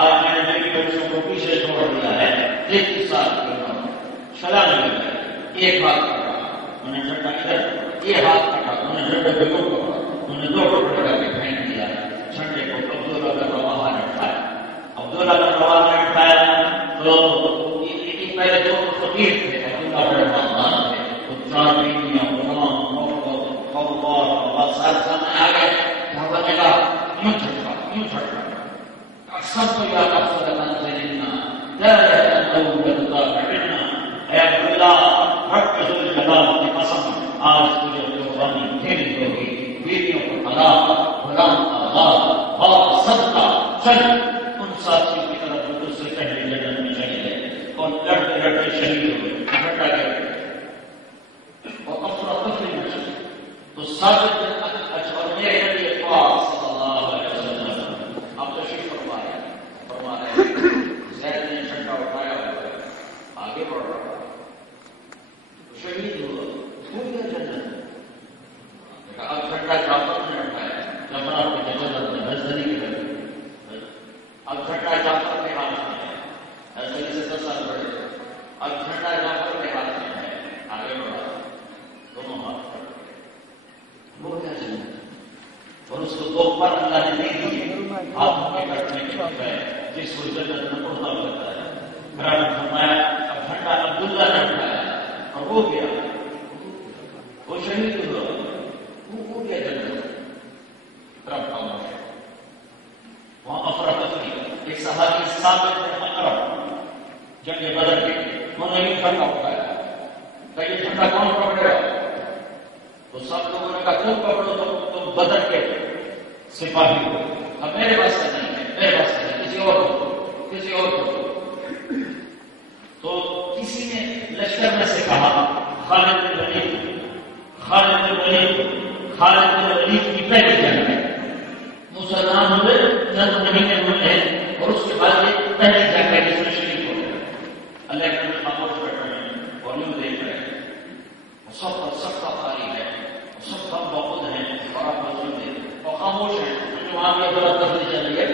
آج میں نے میری بچوں کو پیچھے چھوڑ دیا ہے، 33 سال کی عمر چلا نہیں گیا. ایک ہاتھ کٹا انہیں جھنڈا ادھر، یہ ہاتھ کٹا انہیں جھنڈے کو دو پکڑا، انہیں دو ٹکڑے کر کے پھینک دیا. جھنڈے کو عبداللہ بن رواحہ نے اٹھایا. عبداللہ بن رواحہ نے اٹھایا تو یہ پہلے دو فقیر تھے، عبداللہ بڑے خاندان تھے، تو 4 بیویاں غلام اور سامنے آ گئے. نے کہا یوں چھٹکا سب کو یاد افسد منزلنا لا يتنو بالضابعنا. اے عبداللہ رب ذوالجلال کی قسم، آج تجھے قربانی دینی ہوگی. بیویوں کو طلاق، غلام آزاد، باپ صدقہ. چل ان ساتھیوں کی طرف جو تجھ سے پہلے جنت میں چلے گئے اور لڑتے لڑتے شہید ہوئے، ڈٹا گئے اور افراتفری میں چلے. تو ثابت اور میرے نبی پاک صلی اللہ علیہ وسلم اب تشریف فرما رہے زید نے جھنڈا اٹھایا ہوا آگے بڑھ رہا، شہید ہوا، ہو گیا جنت. اب جھنڈا جعفر نے اٹھایا، جعفر آپ کی جنت میں حضرت کے گھر. اب جھنڈا جعفر کے ہاتھ میں ہے، حضرت سے 10 سال بڑے. اب جھنڈا جعفر کے ہاتھ میں ہے، آگے بڑھا، دونوں ہاتھ ہو گیا جنت. اور اس کو 2 پر اللہ نے نہیں دیے ہاتھوں کے کٹنے کے بجائے، جس کو جنت میں اڑتا کرتا ہے. پھر نے فرمایا اب جھنڈا عبداللہ نے اٹھایا اور ہو گیا، وہ شہید ہوا، وہ ہو گیا جنت. رب خاموش ہے. وہاں افراتفری. ایک صحابی ثابت بن اقرب جنگ بدر کے، انہوں نے جھنڈا اٹھایا کہ یہ جھنڈا کون پکڑے گا؟ تو سب لوگوں نے کہا تم پکڑو، تم بدر کے سپاہی ہو. اب میرے پاس کا نہیں ہے، میرے پاس کا نہیں، کسی اور کو، کسی اور کو. تو کسی نے لشکر میں سے کہا خالد بن ولید، خالد بن ولید، خالد بن ولید کی پہلی جنگ ہے. مسلمان ہوئے چند مہینے ہوئے ہیں اور اس کے بعد یہ پہلی جنگ ہے جس میں شریک ہو گئے. اللہ کے نبی خاموش بیٹھ رہے ہیں اور یوں دیکھ رہے ہیں. سب پر سب کا خالی ہے، سب کا موجود ہیں اور آپ موجود ہیں اور خاموش ہیں. جو وہاں کی ضرورت تفریح چل رہی ہے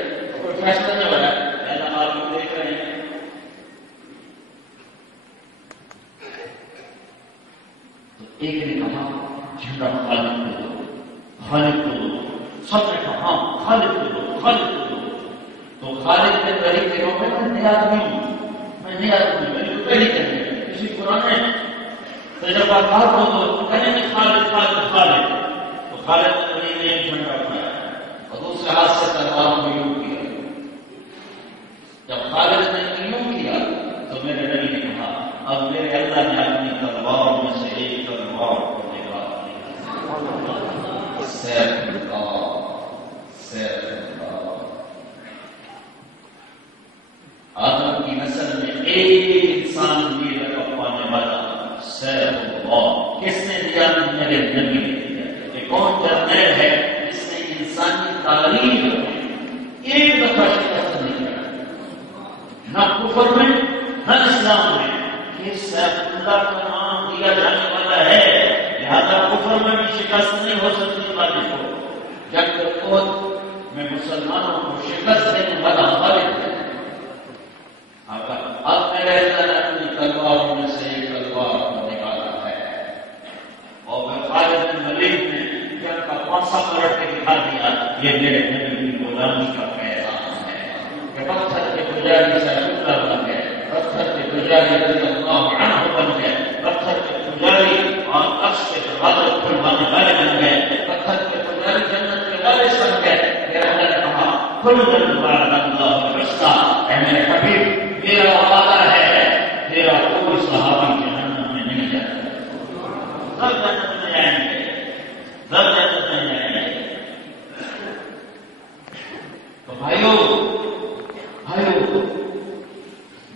کوئی فیصلہ نہیں ہو رہا ہے. اللہ آپ لوگ دیکھ رہے ہیں. تو ایک نے کہا جھنڈا خالد کو دو، خالد کو دو. سب نے کہا ہاں خالد کو دو، خالد کو دو. تو خالد نے غریب کے روپے میں نیا آدمی ہوں، میں نہیں آتی میری تو پہلی کرنی ہے کسی پرانے تجربات ہو تو کہیں گے خالد خالد خالد تو خالد نے ایک جھنڈا اٹھایا اور دوسرے ہاتھ سے تلوار کو یوں کیا. جب خالد نے یوں کیا تو میرے نبی نے کہا اب میرے اللہ نے اپنی تلواروں میں سے ایک تلوار کو نکال دیا. سیف اللہ سیف اللہ. آدم کی نسل میں ایک انسان بھی رقم پانے والا سیف اللہ. کس نے دیا؟ میرے نبی نے دیا. یہ کون جرنیل ہے جس نے انسانی تعلیم ایک دفعہ شکست نہیں کیا؟ نہ کفر میں نہ اسلام میں. یہ سیف اللہ کا نام دیا جانے والا ہے، لہذا کفر میں بھی شکست نہیں ہو سکتی. خالد کو جنگ احد میں مسلمانوں کو شکست دینے والا خالد ہے. اب میرے اللہ نے اپنی تلواروں میں سے ایک تلوار کو نکالا ہے اور میں خالد بن ولید نے جنگ کا پانسا پلٹ کے دکھا دیا. یہ میرے نبی کی غلامی کا پیغام ہے کہ پتھر کے پجاری سے اللہ بن گئے، پتھر کے پجاری رضی اللہ عنہ بن گئے، پتھر کے پجاری اور عرش کے دروازے کھلوانے والے بن گئے، پتھر کے پجاری جنت کے وارث بن گئے. میرے اللہ نے کہا کل دن بارد اللہ الحسنى. اے میرے حبیب میرا وعدہ ہے تیرا کوئی صحابی جہنم میں نہیں جاتا. سب جنت میں جائیں گے، سب جنت میں جائیں گے. تو بھائیو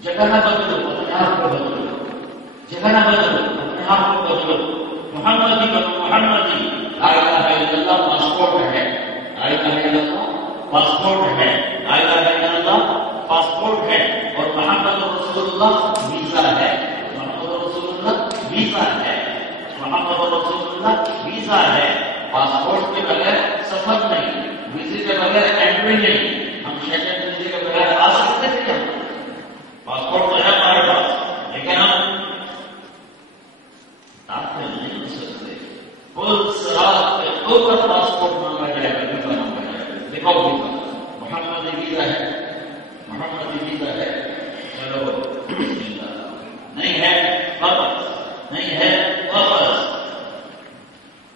جگہ نہ بدلو، اپنے آپ کو بدلو. جگہ نہ بدلو، اپنے آپ کو بدلو. محمدی بنو محمدی. لا الہ الا اللہ پاسپورٹ ہے، لا الہ الا اللہ پاسپورٹ ہے، لا الہ الا اللہ پاسپورٹ ہے. اور محمد رسول اللہ ویزا ہے، محمد رسول اللہ ویزا ہے، محمد رسول اللہ ویزا ہے. پاسپورٹ کے بغیر سفر نہیں، ویزے کے بغیر اینٹری نہیں. ہم شیشن ویزے کے بغیر آ سکتے ہیں. پاسپورٹ تو ہے ہمارے پاس لیکن ہم داخل نہیں ہو سکتے. پل صراط کے اوپر پاسپورٹ مانگا جائے گا، ویزا مانگا جائے گا. دکھاؤ ویزا. محمد ویزا ہے، محمد ویزا ہے. چلو نہیں ہے واپس، نہیں ہے واپس.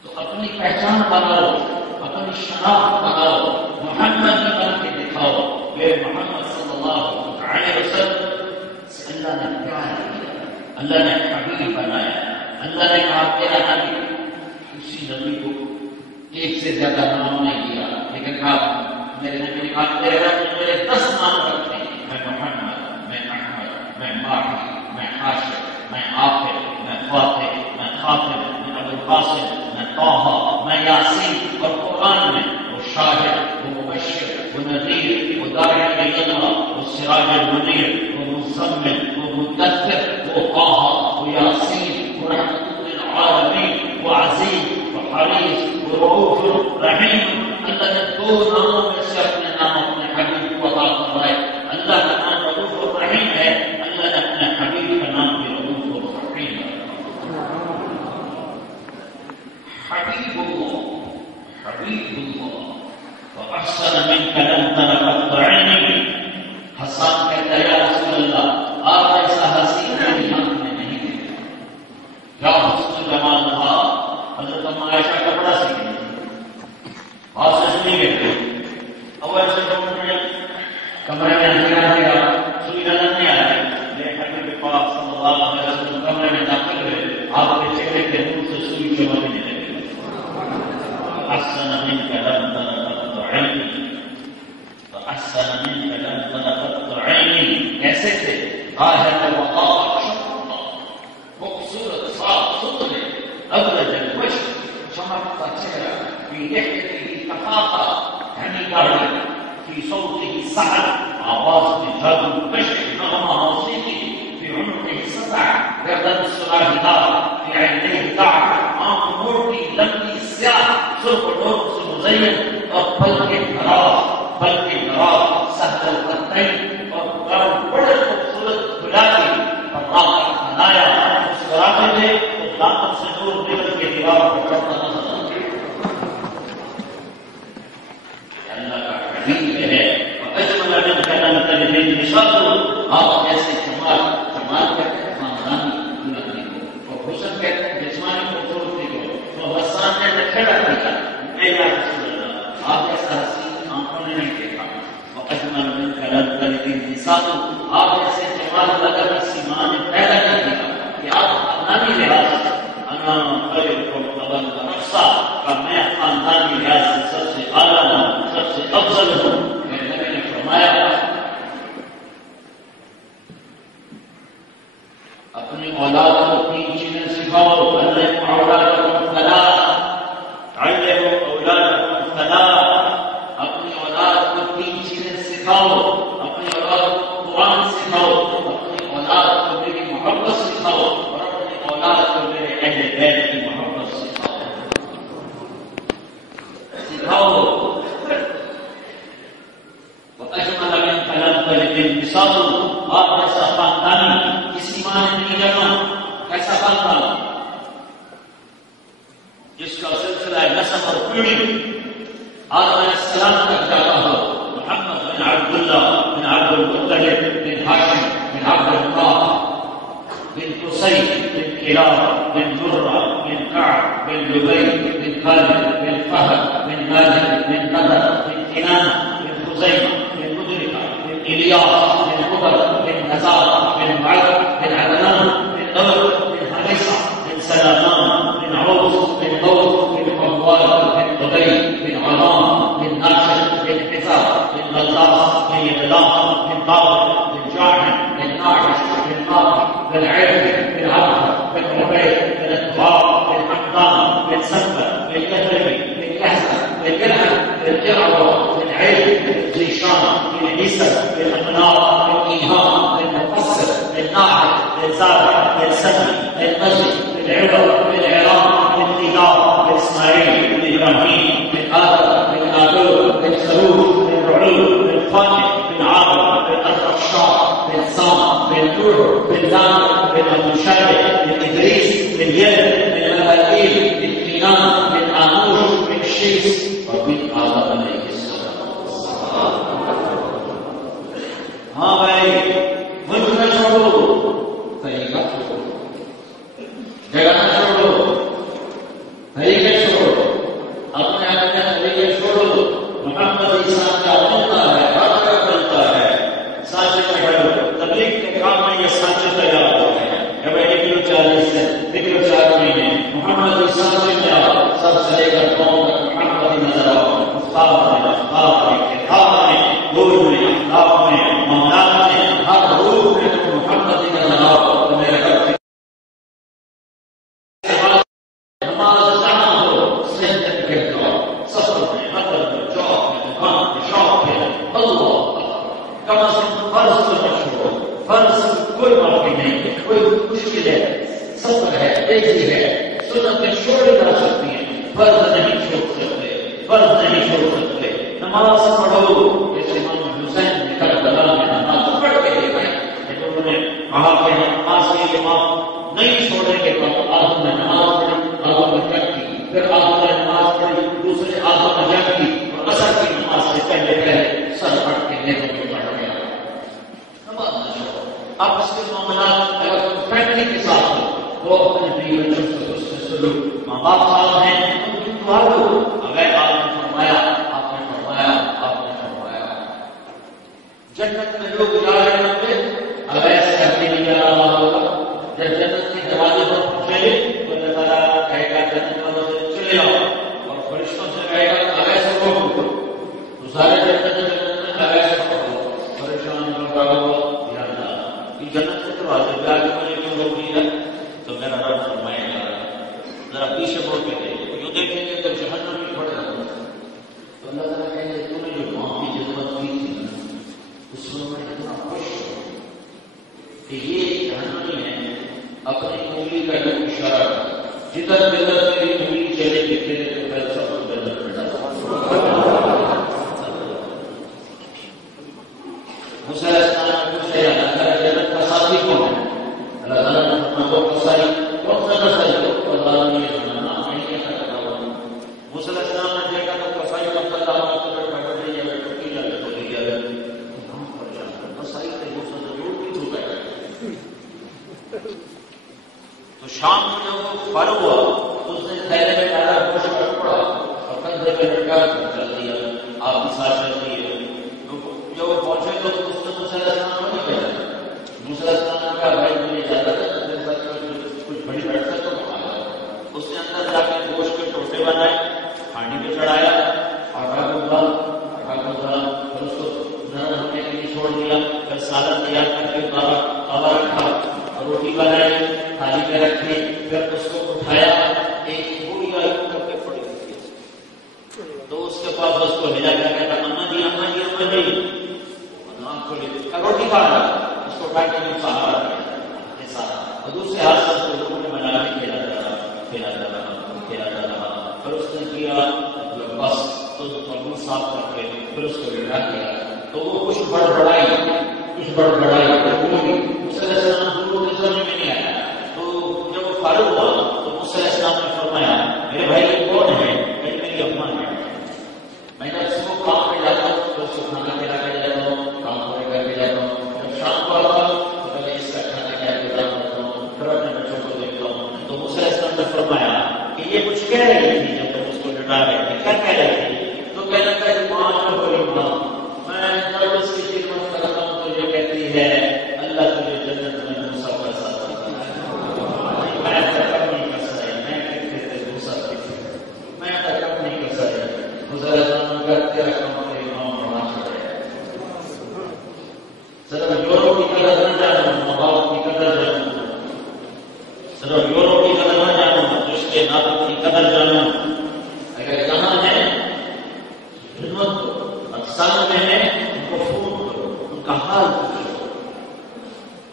تو اپنی پہچان بناؤ، اپنی شناخت بناؤ، محمد بن کے دکھاؤ. یہ محمد صلی اللہ علیہ وسلم سے اللہ نے پیار کیا، اللہ نے حبیب بنایا. اللہ نے کہا تیرا نبی. کسی نبی کو ایک سے زیادہ نام نہیں دیا، لیکن کہا میرے نبی نے کہا تیرے رب نے میرے 10 نام رکھے. میں محمد، میں احمد، میں ماہی، میں حاشر، میں آخر، میں فاتح، میں خاتم، میں ابو القاسم، میں طه، میں یاسین. اور قرآن میں وہ شاہد، وہ مبشر، وہ نذیر، وہ داعی الی اللہ، وہ سراج المنیر، وہ مزمل، وہ مدثر، وہ طه، وہ یاسین، وہ رحمت للعالمین، وہ عزیز، وہ حریص، وہ رؤوف رحیم. اللہ نے 2 ناموں میں سے اپنے نام اپنے حبیب کو عطا فرمائے. اللہ کا نام رؤوف الرحیم ہے، اللہ نے اپنے حبیب کا نام بھی رؤوف الرحیم ہے. حبیب اللہ، حبیب اللہ. وأحسن منك لم تر عيني. حسان کہتا ہے یا رسول اللہ آپ ایسا حسین میری آنکھ میں نہیں دیکھا. کیا حسن جمال تھا. حضرت ام عائشہ کپڑا سیکھنے آپ سے سنی گئے اب ایسے کمرے میں اندھیرا گیا، سوئی نظر نہیں آ رہی. میرے حبیب پاک صلی اللہ علیہ وسلم کمرے میں داخل ہوئے، آپ کے چہرے کے نور سے سوئی چمکنے لگی. احسن منك لم تر عيني، احسن منك لم تر عيني. کیسے تھے؟ ظاہر وقار خوبصورت صاف ستھرے، ابرج الوجه، چمکتا چہرہ، في لحيته ثقافة یعنی داڑھی، في صوته سحر، آواز میں جادو کش نغمہ موسیقی، في عنقه سطع، گردن سراہدار، في عینیہ دعوة، آنکھ موٹی لمبی سیاہ، سرخ ڈور سے مزین، اور پل کے دراز سہل القطعین، اور گرم بڑے خوبصورت گلابی پراغ بنایا. مسکراتے تھے تو طاقت سے نور نکل کے دیوار پر چڑھتا نظر آتا. اللہ کا حبیب ہے. اجمل من کلمۃ النساء، آپ ایسے کمال اپنی اولاد کو 3 چیزیں سکھاؤ. علموا اولادکم ثلاث، علموا اولادکم ثلاث، اپنی اولاد کو 3 چیزیں سکھاؤ. اپنی اولاد کو قرآن سکھاؤ، اپنی اولاد کو میری محبت سکھاؤ، اور اپنی اولاد کو میرے اہل بیت کی محبت سکھاؤ. وَأَجْمَلَ مِنْ خَلَقَ الْإِنْبِسَاطُ، آپ ایسا خاندانی کسی ماں نے نہیں جما. ایسا خاندان جس کا سلسلہ نسب اور پیڑھی آدم علیہ السلام تک جاتا ہو. محمد بن عبداللہ بن عبد المطلب بن ہاشم بن عبد اللہ بن قصي بن كلاب بن مرة بن كعب بن لبيد بن خالد بن فهد بن مالك بن نضر بن كنانة بن خزيمة بن مدركة بن إلياس بن مضر بن نزار بن معد بن عدنان بن دور بن حميصة بن سلامان بن عوف بن غوث بن قوال بن قبيل بن علام بن ناشر بن حزاب بن غلطاس بن يغلاق بن طارق بن جاحم بن ناعش بن ناقع بن عيد بن عبد بن عبيد بن التراب بن حمدان بن سنبل بن يهربي بن يحزن بن يلعن بن إرعوى بن عيد بن زيشان بن عيسى بن أمنار بن إيهام بن مفسر بن ناعد بن زارع بن سمي بن مجد بن عبر بن عراق بن قيدار بن إسماعيل بن إبراهيم بن آدم بن آدور بن سرور بن رعود بن خالد بن عامر بن الرشاد بن سام بن نور بن دان بن أبو شارع بن إدريس بن يد بن مهابيل بن كينان بن آنوش بن شيس وبن آدم عليه السلام. ہاں بھائی ملک نہ چھوڑو، طریقہ چھوڑو، جگہ نہ چھوڑو، طریقے چھوڑو، اپنے اپنے طریقے چھوڑو. محمد عیسیٰ کا بنتا ہے، ہر طرح بنتا ہے. سانچے میں بڑھو، تبلیغ کے کام میں یہ سانچے تیار ہو گئے کہ بھائی نکلو 40 سے نکلو 4 مہینے محمد عیسیٰ سے کیا سب سے لے کر قوم تک محمد ہی نظر آؤ. خواب میں کتاب میں گور میں احباب میں معاملات میں ہر روح میں تم محمد ہی نظر آؤ. تو میرے گھر نماز جہاں ہو سجدے میں گر جاؤ، سفر میں حضر میں چوک میں دکان میں شاپ میں اللہ کم از کم فرض کو نہ چھوڑو. فرض کوئی معافی نہیں، کوئی مشکل ہے، سفر ہے، تیزی ہے، سنتیں چھوڑی جا سکتی ہیں، فرض نہیں چھوڑ سکتے، فرض نہیں چھوڑ سکتے. نماز پڑھو جیسے امام حسین نے کربلا میں نماز پڑھ کے دیکھا ہے. انہوں نے کہا کہ نماز کے امام نہیں چھوڑیں گے تو آدم نے نماز پڑھی، آدم نے جنگ کی، پھر آدم نے نماز پڑھی، دوسرے آدم نے جنگ کی، اور عصر کی نماز سے پہلے پہلے سر پڑھ کے نیتوں میں پڑھ گیا. نماز نہ چھوڑو. آپ اس کے معاملات اگر فیملی کے ساتھ ہو تو اپنے بیوی بچوں سے اس سے سلوک، ماں باپ صاحب ہیں ان کی دعا دو. اگر آپ نے فرمایا جنت میں لوگ جا رہے ہوں گے، اگر ایسے ہفتے نہیں جا رہا ہوگا، جب جنت کے دروازے پر پہنچے تو اللہ تعالیٰ کہے گا جنت والوں سے چلے آؤ، اور فرشتوں سے کہے گا اگر سے روکو تو سارے جنت میں اگر سے روکو. پریشان ہوگا یا اللہ یہ جنت کے دروازے پہ آگے مجھے کیوں روک دیا؟ تو میرا رب فرمائے گا ذرا پیچھے مڑ کے دیکھو، جو دیکھیں گے تو جہنم میں پڑ جاتا ہے. تو اللہ تعالیٰ کہیں گے تو نے جو ماں کی جذبت کی تھی اس میں میں اتنا خوش ہوں کہ یہ جہنمی ہے. اپنی انگلی کا جو اشارہ جدھر جدھر میری انگلی چلے گی تیرے تو پھر سب کو جنت میں ڈالا. موسیٰ علیہ السلام نے پوچھا یا اللہ جنت کا ساتھی کون ہے؟ اللہ تعالیٰ نے فرمایا وہ قصائی، کون سا قصائی؟ اللہ نے یہ سنانا نہیں کہتا کرا. موسیٰ علیہ السلام نے دیکھا تو قصائی کا اللہ نے تو بیٹھ رہی ہے ٹوٹی جانے تو لے گیا. تو شام کو جب وہ فارغ ہوا اس نے تھیلے میں ڈالا گوشت کٹ پڑا اور کندھے پہ لٹکا کر چل دیا. آپ کی ساتھ چلتی ہے. جب وہ پہنچے تو اس نے موسیٰ علیہ السلام کو نہیں کہا. موسیٰ علیہ السلام نے کہا بھائی مجھے اجازت ہے میرے ساتھ کچھ بڑی بیٹھ کر تو کھایا. اس نے اندر جا کے گوشت کے ٹوٹے بنائے، کھانے پہ چڑھایا، آٹا کو ڈالا پھر اس کو نرم ہونے کے لیے چھوڑ دیا، پھر سالن تیار کر کے اتارا، توا رکھا، روٹی بنائی، کھانے میں سہارا ایسا، اور دوسرے ہاتھ سے لوگوں نے بنا کے کھلاتا رہا، پھر اس نے کیا بس تو قبول صاف کر کے پھر اس کو بٹھا دیا، تو وہ کچھ بڑبڑائی میں نہیں آیا، تو جب وہ فارغ ہوا تو موسیٰ علیہ السلام نے فرمایا میرے بھائی یہ کون ہے؟ میری اماں ہے، میں جب اس کو کام پہ جاتا ہوں تو اس کو کھانا کھلا کے جاتا ہوں، کام پورے کر کے جاتا ہوں، جب شام کو آتا ہوں تو پہلے اس کا کھانا کیا انتظام کرتا ہوں، پھر اپنے بچوں کو دیکھتا ہوں۔ تو موسیٰ علیہ السلام نے فرمایا کہ یہ کچھ کہہ رہی تھی جب تم اس کو لٹا رہے تھے، کیا کہہ رہی تھی؟ تو کہنا تھا ماں بڑی ماں، میں جب اس کی خدمت کرتا ہوں تو یہ کہتی ہے اللہ تجھے جنت میں موسیٰ کا ساتھ دیتا ہے، میں تکم نہیں کر سکتا، میں کہتے تھے موسیٰ کی میں تکم نہیں کر سکتا، موسیٰ علیہ السلام نے کہا تیرا کام تیری ماں بنا چھوڑے، صرف یورو کی قدر نہ جانو، ماں باپ کی قدر جانو، صرف یورو کی قدر نہ جانو، رشتے ناطوں کی قدر جانو، اگر یہاں ہے خدمت کرو، اقسام میں ہے ان کو فون کرو، ان کا حال پوچھو،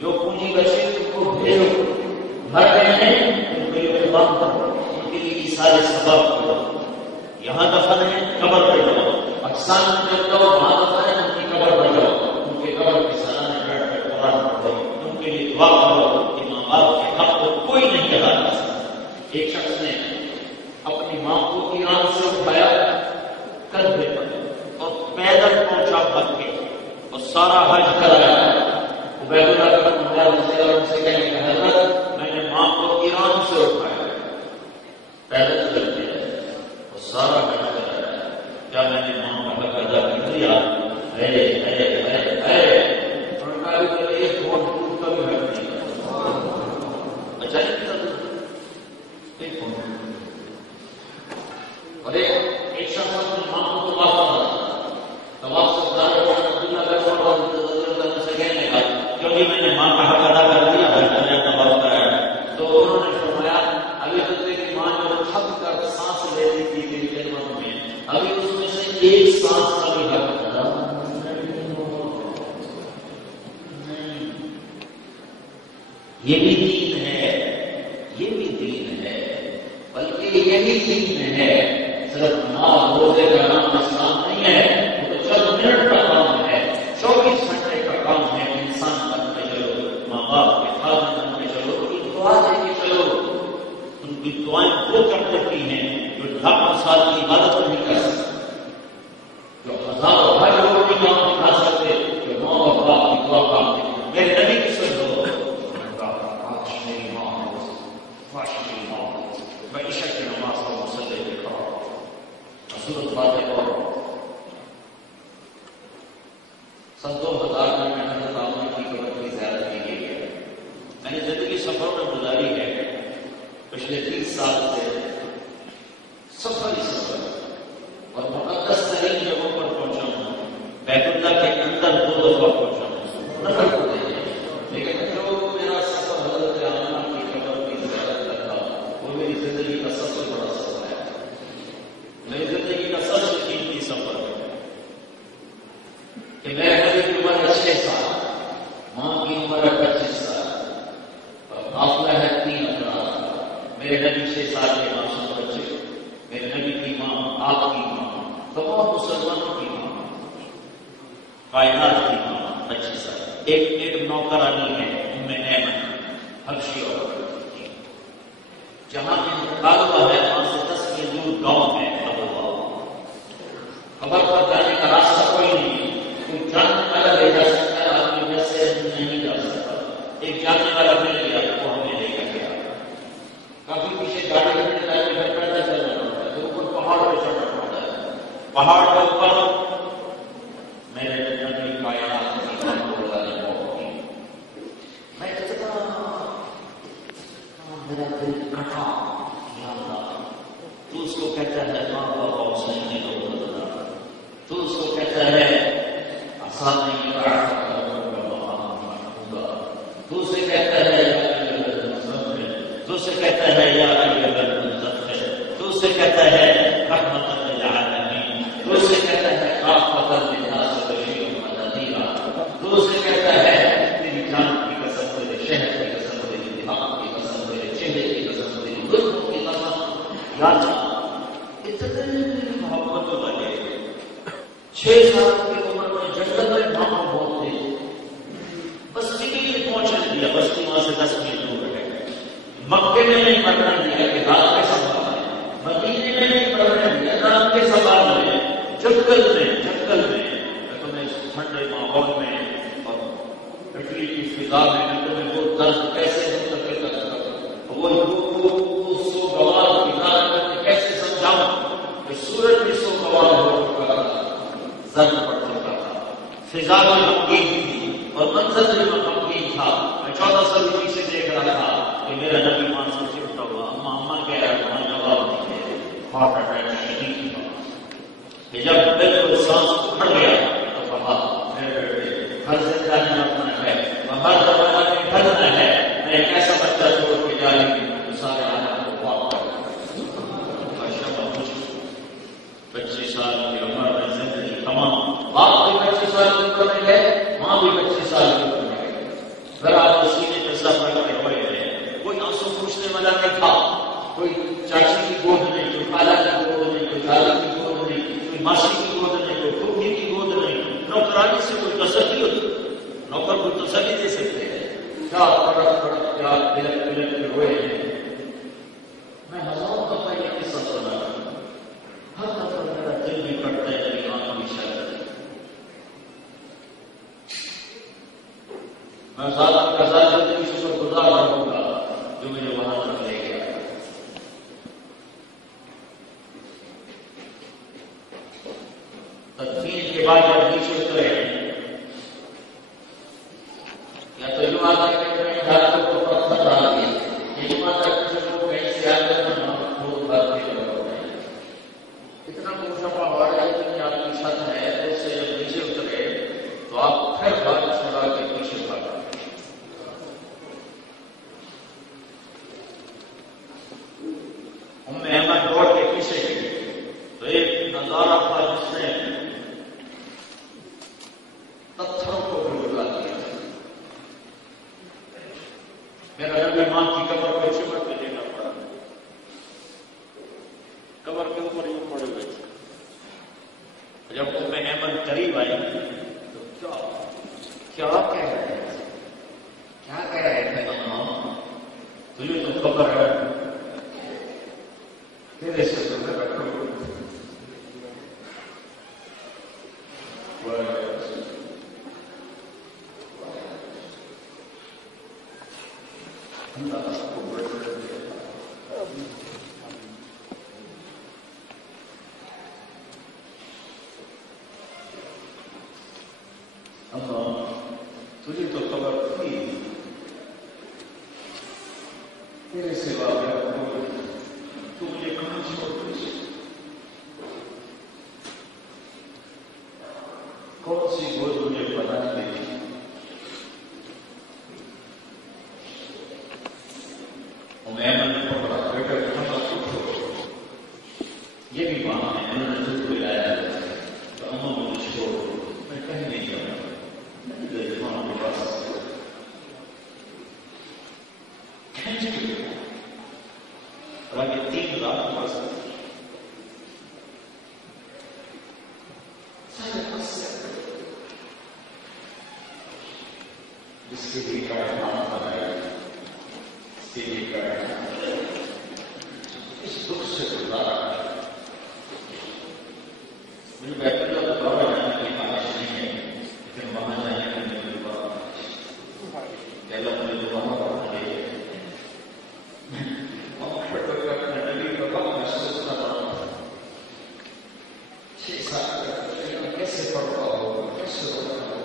جو پونجی بچے ان کو بھیجو، گھر گئے ہیں ان کو اہتمام کرو، ان کے لیے سارے سبب کرو، یہاں دفن ہے قبر پہ جاؤ، اقسام میں جب جاؤ وہاں دفن ہے ان کی قبر پہ جاؤ، ان کے قبر کے سرانے بیٹھ کر قرآن پڑھو، ان کے لیے دعا کرو کہ ماں باپ کے حق کو کوئی نہیں ادا کر سکتا۔ ایک شخص نے اپنی ماں کو ایران سے اٹھایا کندھے پر اور پیدل پہنچا بھگ کے اور سارا حج کرایا، عبید اللہ بن عمر رضی اللہ عنہ سے کہنے کہ حضرت میں نے ماں کو ایران سے اٹھایا، پیدل چل کے اور سارا حج کرایا، کیا میں نے ماں کا حق ادا کر دیا؟ ایک فون کا بھی حق نہیں، اچھا اور ایک شخص اپنی ماں کو طواف سے کہنے کا کیوں نہیں میں نے ماں کا حق ادا کر دیا، طواف کرایا، تو انہوں نے فرمایا ابھی تو تیری ماں جو تھک کر سانس لیتی تھی تیری خدمت میں، ابھی اس میں سے ایک سانس کا بھی حق ادا نہیں۔ یہ بھی دین ہے، یہ بھی دین ہے، بلکہ یہی دین ہے، صرف ماں روزے کا نام اسلام نہیں ہے، وہ تو چند منٹ کا کام ہے، 24 گھنٹے کا کام ہے، انسان بنتے چلو، ماں باپ کے خادم بنتے چلو، ان کی دعا دے کے چلو، ان کی دعائیں وہ کر دیتی ہیں جو 1,00,000 سال کی عبادت نہیں کر سکتے، جو ہزاروں بھائی لوگ نہیں کام دکھا سکتے، جو ماں باپ کی دعا کام دیتے۔ میرے نبی کی سن لو، میری ماں میں عشاء کی نماز کا مسئلہ لکھا سورت فاتحہ کو سن 2000 میں حضرت عامر کی قبر کی زیارت کی گئی ہے۔ میں نے زندگی سفر میں گزاری ہے، پچھلے 30 سال سے سفر ہی سفر، اور مقدس ترین جگہوں پر پہنچا ہوں، بیت اللہ کے اندر 2 دفعہ پہنچا ہوں، نفر کو دے دیں، لیکن جو میرا سفر حضرت عامر کی قبر کی زیارت کرتا وہ میری زندگی کا سب سے بڑا سفر ہے، میری زندگی کا سب سے قیمتی سفر ہے کہ میں نبی کی عمر ہے 6 سال، ماں کی عمر ہے 25 سال، اور قافلہ ہے 3 افراد، میرے نبی 6 سال کے معصوم بچے، میرے نبی کی ماں، آپ کی ماں، تمام مسلمانوں کی ماں، کائنات کی ماں 25 سال، ایک نوکرانی ہے ام ایمن حبشی عورت، جہاں انتقال ہوا ہے وہاں سے 10 میل دور گاؤں ہے ابوا، قبر پر جانے کا راستہ کوئی نہیں، کوئی جاننے والا لے جا سکتا ہے، آدمی ویسے نہیں جا سکتا، ایک جاننے والا مل گیا وہ ہمیں لے کر گیا، کافی پیچھے گاڑی کرنے لگے پھر پیدل چلنا پڑتا ہے، تو اوپر پہاڑ پہ چڑھنا پڑتا ہے، پہاڑ کے اوپر میرے نبی کائنات کی بات بولا ہے، میں کتنا میرا دل کٹا، تو اس کو کہتا ہے ماں باپ حسین نے لوگ بدلا، تو اس کو کہتا ہے آسان نہیں ہوگا، تو اسے کہتا ہے تو اسے کہتا ہے یا تو اسے کہتا ہے رحمت للعالمین، تو اسے کہتا ہے رافت للناس بشیر ونذیر، تو اسے کہتا ہے تیری جان چاچا اتنے محبت والے 6 سال کی عمر میں جنگل میں ماما بہت تھے، بستی کے لیے پہنچنے دیا، بستی وہاں سے 10 میل دور ہے، مکے میں نہیں پڑھنا دیا کہ رات کے سوال ہے، مدینے میں نہیں پڑھنا دیا رات کے سوال ہے، جنگل میں تمہیں ٹھنڈے ماحول میں اور اٹلی کی فضا میں تمہیں وہ درد کیسے منتقل کر سکتا، وہ سوگوار فضا کیسے سمجھاؤں کہ سورج بھی سوگوار ہو چکا تھا، زرد پڑ چکا تھا، فضا بھی غمگین تھی اور منظر بھی غمگین تھا۔ میں 14 سال پیچھے دیکھ رہا تھا کہ میرا نبی مان سے چپتا ہوا، اما کہہ رہا ہے وہاں جواب نہیں دے، ہارٹ اٹیک شدید تھا کہ جب بالکل سانس اکھڑ گیا تو کہا میرے بیٹے ہر زندہ میں اپنا ہے اور ہر زمانہ میں ڈھلنا ہے، میں ایک ایسا بچہ چھوڑ کے جا رہی ہوں جو سارے عالم کو پاک کر 25 سال کی عمر میں زندگی تمام، باپ بھی 25 سال کی عمر میں ہے، ماں بھی 25 سال کی عمر میں ہے، پھر آپ سینے میں سب رکھ کے ہوئے ہیں، کوئی آنسو پوچھنے والا نہیں تھا، کوئی چاچی کی گود نہیں، کوئی خالہ کی گود نہیں، کوئی دادا کی گود نہیں، کوئی ماسی کی گود نہیں، کوئی پھوپھی کی گود نہیں، نوکرانی سے کوئی تسلی ہوتی، نوکر کو تسلی دے سکتے ہیں، کیا تڑپ کیا بلک کے ہوئے ہیں۔ میں ہزاروں دفعہ یہ قصہ سنا، ہر دفعہ میرا دل بھی کرتا ہے کہ آنکھ بھی شاید میں ذات کا ذات زندگی شکر گزار رہوں گا جو مجھے وہاں تک لے گیا۔ تدفین کے بعد جب نیچے اترے یا تو یوں آتا ہے کہ میں ڈاکٹر کو پتھر ڈال دیا، یوں آتا ہے کہ لوگ کہیں سے آتے ہیں بہت بات نہیں کر رہے ہیں، اتنا مشفا ہوا ہے اتنی آپ کی چھت ہے، اس سے جب نیچے اترے تو آپ پھر بات چھوڑا کے پیچھے بھاگا۔ احمد دوڑ کے پیچھے گئی تو ایک نظارہ تھا جس نے پتھروں کو بلا دیا۔ میرا نبی ماں کی قبر پہ چمٹ کے دینا پڑا، قبر کے اوپر یوں پڑے ہوئے تھے۔ جب احمد قریب آئی تو کیا کہہ رہے تھے تجھے تو خبر ہے تیرے سے تو میں رکھوں تجھے تو خبر تھی تیرے سوا تو مجھے کہاں چھوڑ دے، کون سی گود مجھے پتا نہیں دیتی۔ میں نے پکڑا بیٹا یہ بھی ماں ہے، انہوں نے خود کو لایا تو اما مجھے چھوڑ، میں کہیں نہیں جاؤں گا ماں کے پاس حالانکہ 3 رات پڑ سکتی جس کے لیے کائنات بنایا، اس کے لیے کائنات اس دکھ سے گزارا ہے۔ مجھے بیٹھ کر دوبارہ جانے کی خواہش نہیں ہے، لیکن وہاں جانے کے لیے دوبارہ اللہ مجھے دوبارہ بنا دے۔ کیسے پڑھتا ہو، کیسے روتا ہو،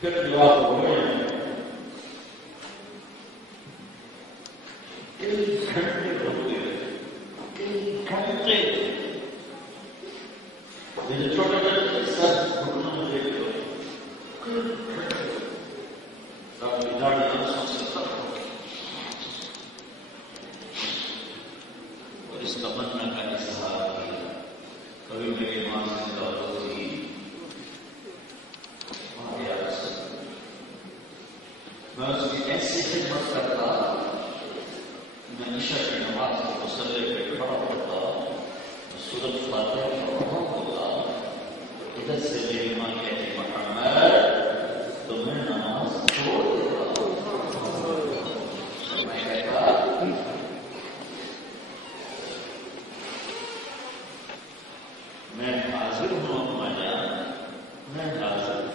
پھر دعا کو ہوئے ایک گھنٹے ہوتے ایک گھنٹے میرے چھوٹے بچے سر گھٹنوں میں لے کے رب کی داڑھی آنسوں سے تک اور اس تمنا کا اظہار کیا کبھی میری ماں زندہ ہوتی میں اس کی ایسی خدمت کرتا میں عشاء کی نماز کو مسلح پہ کھڑا ہوتا سورۃ فاتحہ پڑھا ہوتا ادھر سے میری ماں کہتی محمد تمہیں نماز چھوڑ دیتا میں کہتا میں حاضر ہوں اما جان میں حاضر ہوں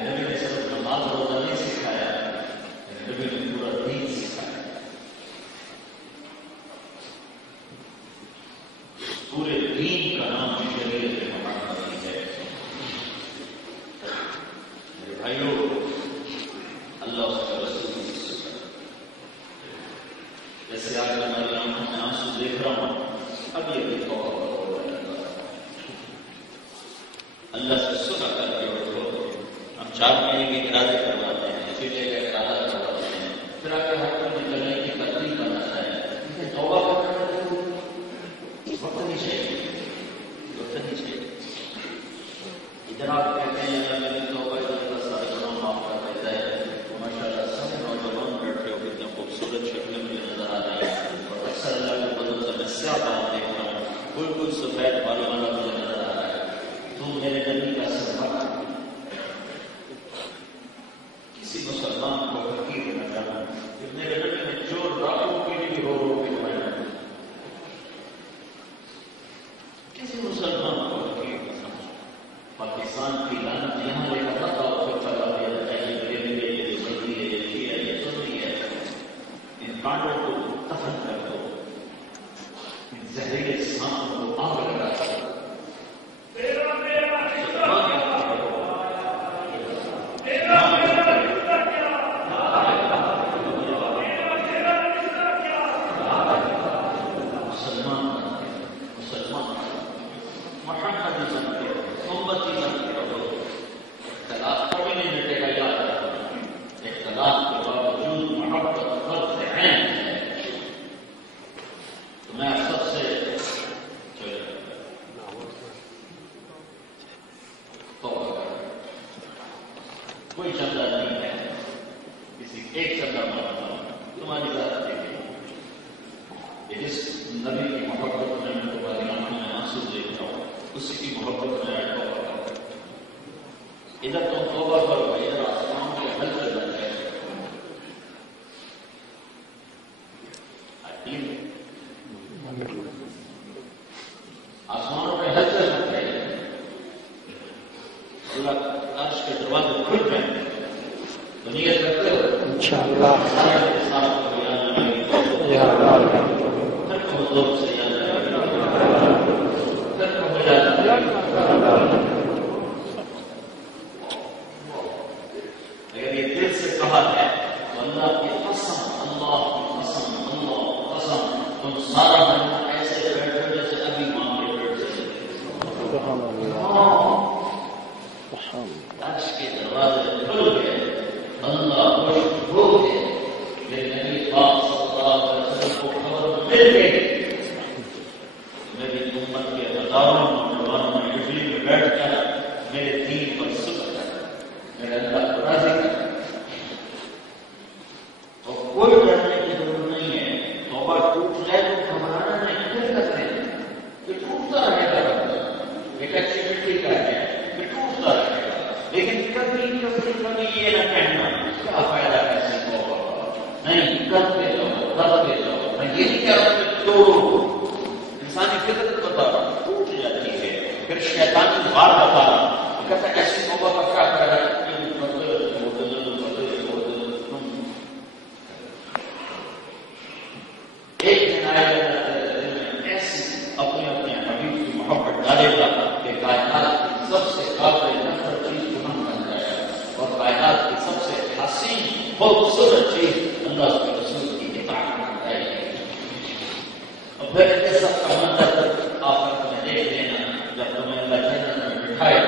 نبی نے صرف نماز روزہ نہیں سکھایا نبی نے پورا دین سکھایا پورے دین کا نام شریعت محمدی ہے میرے بھائیوں اللہ اس کے رسول کی سنت جیسے آج ہماری آنکھوں میں آنسو دیکھ رہا ہوں اب یہ بھی توبہ ہو رہا ہے اللہ سے سنا کر کے ہم 4 مہینے کے ارادے کرواتے ہیں 6 جگہ کا ارادہ کرواتے ہیں پھر آگے ہاتھ میں نکلنے کی ترتیب بناتا ہے توبہ کرنا وقت نہیں چاہیے وقت نہیں چاہیے ادھر آپ کہتے ہیں اللہ میری توبہ اللہ سارے گناہ معاف کر دیتا ہے ماشاء اللہ سارے نوجوان بیٹھے ہو کتنے خوبصورت شکلیں مجھے نظر آ رہی ہیں اور اکثر اللہ کے بدل سے میں سیاہ بات دیکھ رہا ہوں بالکل سفید بالوں والا مجھے نظر آ رہا ہے تو میرے نبی کا سفر کسی مسلمان کو حقیر نہ کرنا کہ میرے نبی نے چور ڈاکوں کے لیے رو رو کے بنایا کسی مسلمان کو حقیر نہ سمجھو پاکستان کی لعنت یہاں لے کر رکھا اور پھر چلا دیا جائے یہ میرے لیے یہ بدلی ہے یہ ہے یہ سنی ہے ان کانڈوں کو دفن کر دو ان زہریلے سانپ کو آگ لگا دو کوئی چندہ نہیں ہے کسی ایک چندہ مانگنا تمہاری ذات دیکھیں جس نبی کی محبت میں تمہاری آنکھوں میں آنسو دیکھتا ہوں اسی کی محبت میں توبہ کرتا ہوں ادھر تم توبہ کرو ادھر آسمان کے حل سے بن جائے آسمانوں میں حل سے بن جائے اللہ عرش کے دروازے کھل جائیں تو نیت کرتے ہو انشاءاللہ یا اللہ ہر کو حضور سے یاد رہے ہر کو ہو جاتا اگر یہ دل سے کہا ہے تو اللہ کی قسم اللہ کی قسم اللہ کی قسم تم سارا مہینہ ایسے بیٹھو جیسے ابھی ماں کے پیٹ سے سبحان اللہ عرش کے دروازے کھل گئے اللہ خوش ہو گئے میرے نبی پاک صلی اللہ علیہ وسلم کو خبر مل گئی میری امت کے ہزاروں نوجوانوں نے اٹلی میں بیٹھ کر میرے دین پر سکر کر میرے اللہ کو راضی کر اور کوئی ڈرنے کی ضرورت نہیں ہے توبہ ٹوٹ جائے تو گھبرانا نہیں پھر کرتے ہیں کہ ٹوٹتا رہے گا ایک اچھی مٹی کا ہے پھر ٹوٹتا رہے گا لیکن کبھی یہ نہ کہنا کیا فائدہ کیسے توبہ نہیں کرتے جاؤ میں یہی کہہ رہا ہوں کہ توڑو انسانی فطرت بتا رہا ٹوٹ جاتی ہے پھر شیطانی غار بتا رہا کہتا ہے ایسی توبہ پر کیا کر رہا ہے ایک دن آئے ایسی اپنے حبیب کی محبت ڈالے گا کہ کائنات خوبصورت چیز اللہ کے رسول کی اطاعت ہے. اور پھر اس کا منظر آخر میں دیکھ لینا جب تمہیں اللہ جنت میں بٹھائے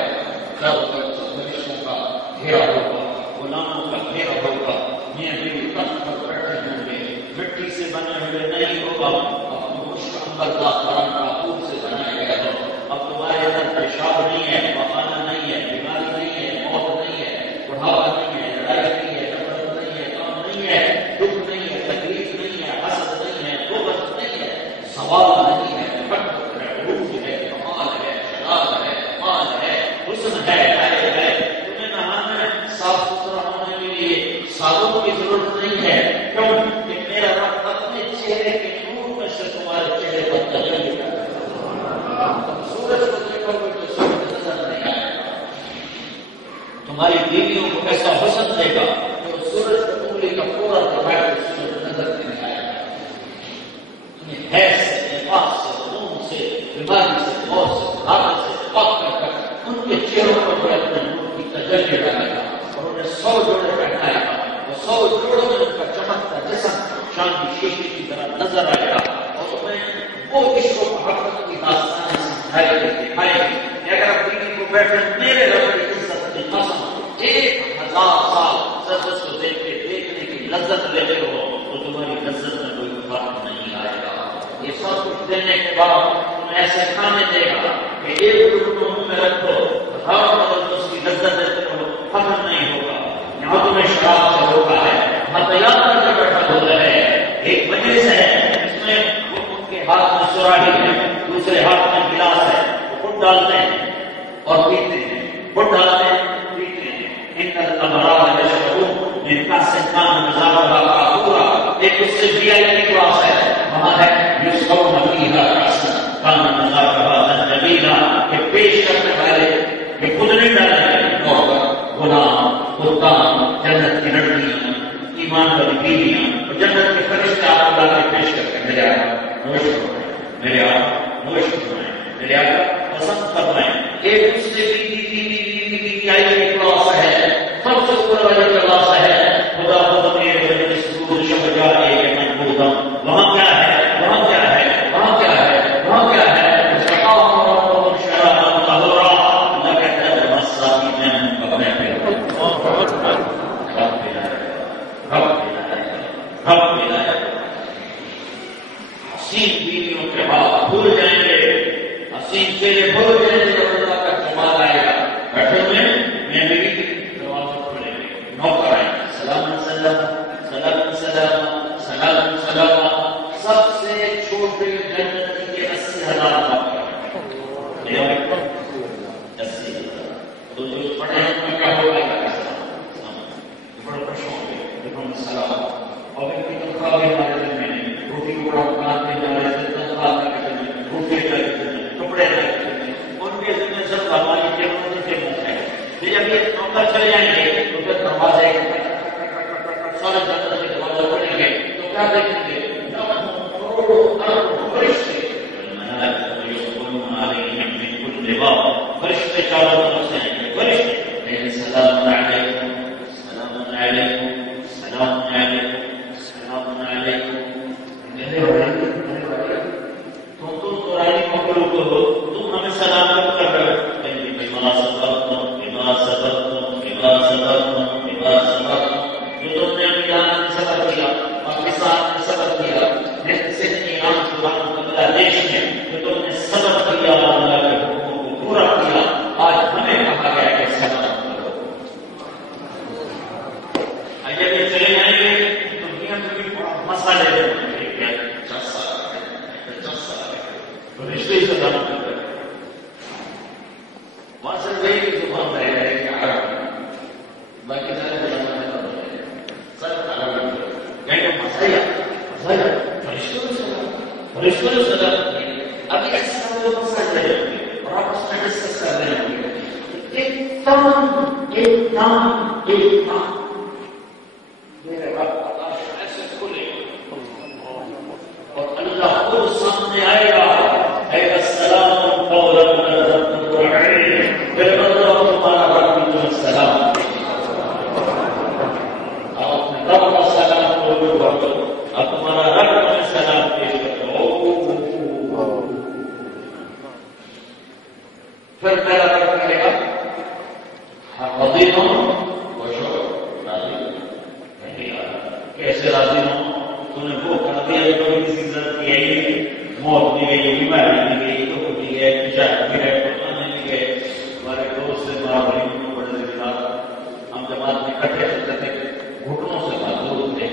چاروں طرف فرشتوں کا گھیرا ہوگا، غلاموں کا گھیرا ہوگا، میاں بیوی تخت پر بیٹھے ہوں گے، مٹی سے بنے ہوئے نہیں ہوگا، اب تو مشکل کا قرآن کا خون سے بنایا گیا ہو. اب تمہارے اندر پیشاب نہیں ہے، پخانا نہیں ہے، بیماری نہیں ہے، موت نہیں ہے، بڑھاپا نہیں ہے، لڑائی نہیں ہے، نفرت نہیں ہے، غم نہیں ہے، دکھ نہیں ہے، تکلیف نہیں ہے، حسد نہیں ہے، بغض نہیں ہے، سوال نہیں ہے، محبت ہے، عروج ہے، کمال ہے، جلال ہے، مال ہے، حسن ہے، خیر ہے. تمہیں نہانا صاف ستھرا ہونے کے لیے صابن کی ضرورت نہیں ہے. کیوں کہ میرا رب اپنے چہرے کے نور میں سے تمہارے چہرے پر تجلی کرتا ہے. سورج کو دیکھو گے تو سورج نظر نہیں آئے گا. تمہاری بیویوں کو ایسا حسن دے گا کہ سورج کو انگلی کا پورا دبائے تو سورج نظر نہیں آئے گا. تمہیں حیض سے، نفاس سے، خون سے، بیماری سے، موت سے، بڑھاپے سے پاک کر کر ان کے چہروں پر بھی اپنے نور کی تجلی ڈالے گا اور انہیں 100 جوڑے پہنائے گا. وہ 100 جوڑوں میں ان کا چمکتا جسم شان کی شیشے کی طرح نظر آئے گا اور تمہیں وہ عشق و محبت کی داستانیں سمجھائے گی، دکھائے گی کہ اگر آپ بیوی کو بیٹھے میرے رب کی عزت کی قسم 1000 سال سب اس کو دیکھنے کی لذت لیتے ہو تو تمہاری لذت میں کوئی فرق نہیں آئے گا. یہ سب کچھ دینے کے بعد تمہیں ایسے کھانے دے گا کہ ایک روٹی منہ میں رکھو، ہر وقت اس کی لذت دیتے ہو، ختم نہیں ہوگا. یہاں تمہیں شراب سے روکا ہے، متیات کر کے بیٹھا ہوتا ہے. ایک مجلس ہے جس میں وہ ان کے ہاتھ میں سراہی ہے، دوسرے ہاتھ میں گلاس ہے، وہ خود ڈالتے ہیں اور پیتے ہیں، خود ڈالتے ہیں پیتے ہیں. ان الابرار یشربون من کأس کان مزاجها کافورا. ایک اس سے بھی آئی کلاس ہے، وہاں ہے یسقون فیہا کأسا کان مزاجها زنجبیلا. کہ پیش کرنے والے یہ خود نہیں ڈالیں، غلام، قربان، جنت کی لڑکیاں، ایمان والی بیویاں اور جنت کے فرشتے آپ کو لا کے پیش کرتے ہیں. میرے آقا نوش فرمائیں، میرے آقا نوش فرمائیں، میرے آقا پسند فرمائیں. ایک دوسرے کی آئی کی کلاس ہے، سب سے اوپر والی کلاس ہے خدا خود میرے وجہ سرور شب جائے کہ منبودم. وہاں کیا ہے، وہاں کیا ہے، وہاں کیا ہے، وہاں کیا ہے؟ حسین بیویوں کے ہاتھ بھول جائیں گے، حسین چہرے بھول جائیں گے اور اللہ کا جمال آئے گا. بیٹھے ہوئے میں بیوی کے دروازے کھولیں گے، نوکر آئیں گے، سلام سلام سلام سلام سلام سلام. سب سے چھوٹے جنت کے 80,000 تو جو پڑھے ہیں میں کیا ہوگا بڑے خوش ہوں گے. سلام اور ان کی تنخواہ بھی ہمارے دل میں روٹی بڑا بناتے ہیں، ہمارے دل تنخواہ میں روٹی کپڑے ان کے ذمہ سب ہماری ضرورت سے ہے. جب یہ نوکر چلے جائیں گے تو پھر دروازے سارے جنت کے دروازے پڑیں گے تو کیا دیکھیں گے؟ فرشتے چاروں طرف سے فرشتے سلام علیکم سلام علیکم سلام علیکم سلام علیکم. تم قرآن مخلوق ہو، تم ہمیں سلام کر رہے ہو. بما صبرتم بما صبرتم بما صبرتم بما صبرتم. جو تم نے اپنی جان میں صبر کیا، پاکستان میں صبر کیا، ایران بنگلہ دیش میں جو تم نے صبر کیا، اللہ کے حکموں کو پورا کیا، آج ہمیں کہا گیا کہ سلام کرو. جب یہ چلے جائیں گے تو دنیا میں بھی بڑا مسئلہ ہے. رشتے سے سلام کر رہے وہاں سے گئی کہ زبان رہ جائے گی باقی سارے سر کہیں گے مسئلہ فرشتوں نے سلام کیے. ابھی ایسا وہ مسئلہ رہے ہوں گے اور آپ اس میں ڈسکس کر رہے ہوں گے. ایک میرے رب اللہ ایسے کھلے اور اللہ خود سامنے آئے گا. السلام قولا من رب رحیم. پھر تمہارا رب تمہیں سلام. آپ نے راضی ہو خوش ہو راضی نہیں کیسے راضی ہو تم نے وہ کر دیا جو کسی عزت کی ہے موت بھی گئی بیماری بھی گئی تو بھی ہے تجارت بھی ہے پڑھانے بھی گئے ہمارے دوست سے ہمارے بڑے ہم جماعت میں اکٹھے ہوتے تھے گھٹنوں سے محدود تھے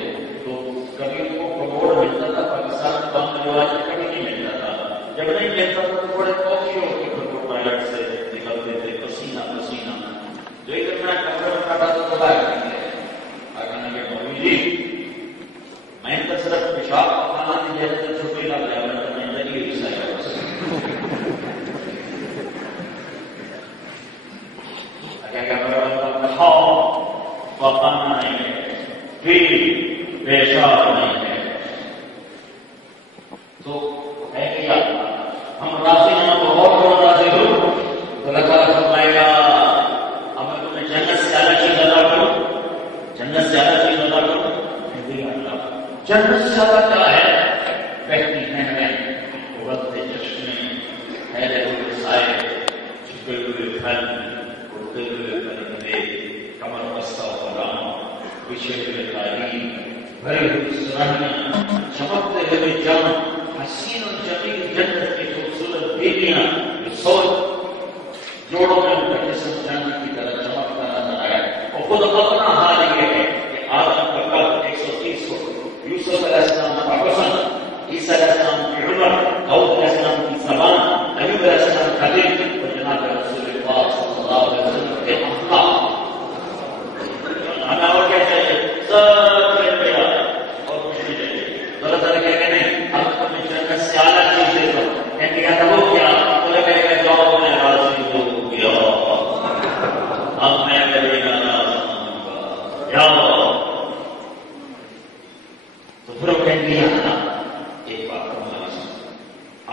تو کبھی ان کو کموڈ ملتا تھا پاکستان بند رواج کبھی نہیں ملتا تھا جب نہیں ملتا تھا تو بڑے خوشی ہو کے پھر وہ ٹوائلٹ سے نکلتے تھے پسینہ پسینہ جو ادھر میں کمرے میں کاٹا تو باہر نکلے آگے کہ مولوی جی میں تو صرف پیشاب پخانا کی جیسے چھٹی لگ جائے میں تو میں زندگی حصہ ہے پکانا نہیں ہے پھر پیشاب نہیں ہے تو ہے کیا ہم راضی ہیں تو اور کون راضی ہو تو اللہ تعالیٰ فرمائے گا اب میں تمہیں جنت سے زیادہ چیز ادا کروں جنت سے زیادہ چیز ادا کروں جنت سے زیادہ کیا ہے بہتی نہریں ابلتے چشمے پھیلے ہوئے سائے چھپے ہوئے پھل اڑتے ہوئے پرندے کمر بستہ غلام پیچھے ہوئے تعلیم بھری ہوئی سرانیاں چمکتے ہوئے جام حسین اور جمیل جنت کی خوبصورت بیویاں سوچ جوڑوں میں ان کا جسم چاندی کی طرح چمکتا نظر آیا اور خود اپنا حال یہ ہے کہ آدم کا قلب 130 ہو یوسف علیہ السلام کا حسن عیسیٰ علیہ السلام کی عمر داؤد علیہ السلام کی زبان ایوب علیہ السلام کا دل اور جناب رسول اللہ صلی اللہ علیہ وسلم کے اخلاق ہمیں اور کیا چاہیے سب پیا اور کچھ نہیں چاہیے اللہ تعالیٰ کیا کہنے اب تمہیں جنت سے اعلیٰ چیز دیتا ہوں کہنے کیا تھا وہ کیا اللہ کہے گا جاؤ میں راضی ہو گیا اب میں کبھی نہ راضی ہوں جاؤ تو پھر وہ کہیں گے ایک بات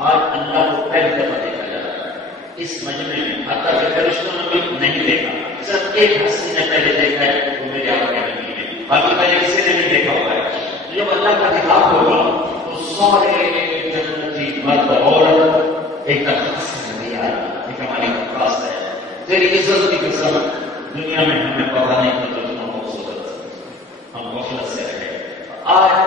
آج اللہ کو پہلی دفعہ دیکھا جا رہا ہے اس مجمع میں حتیٰ کہ فرشتوں نے بھی نہیں دیکھا صرف ایک ہستی نے پہلے دیکھا ہے وہ میرے آقا کے نبی نے باقی پہلے کسی نے نہیں دیکھا ہوا ہے جب اللہ کا خطاب ہوگا تو سارے جنتی مرد عورت ایک درخواست سے نہیں آ رہا ایک ہماری درخواست ہے تیری عزت کی قسم دنیا میں ہمیں پتا نہیں کہ ترجمہ خوبصورت ہم غفلت سے رہے آج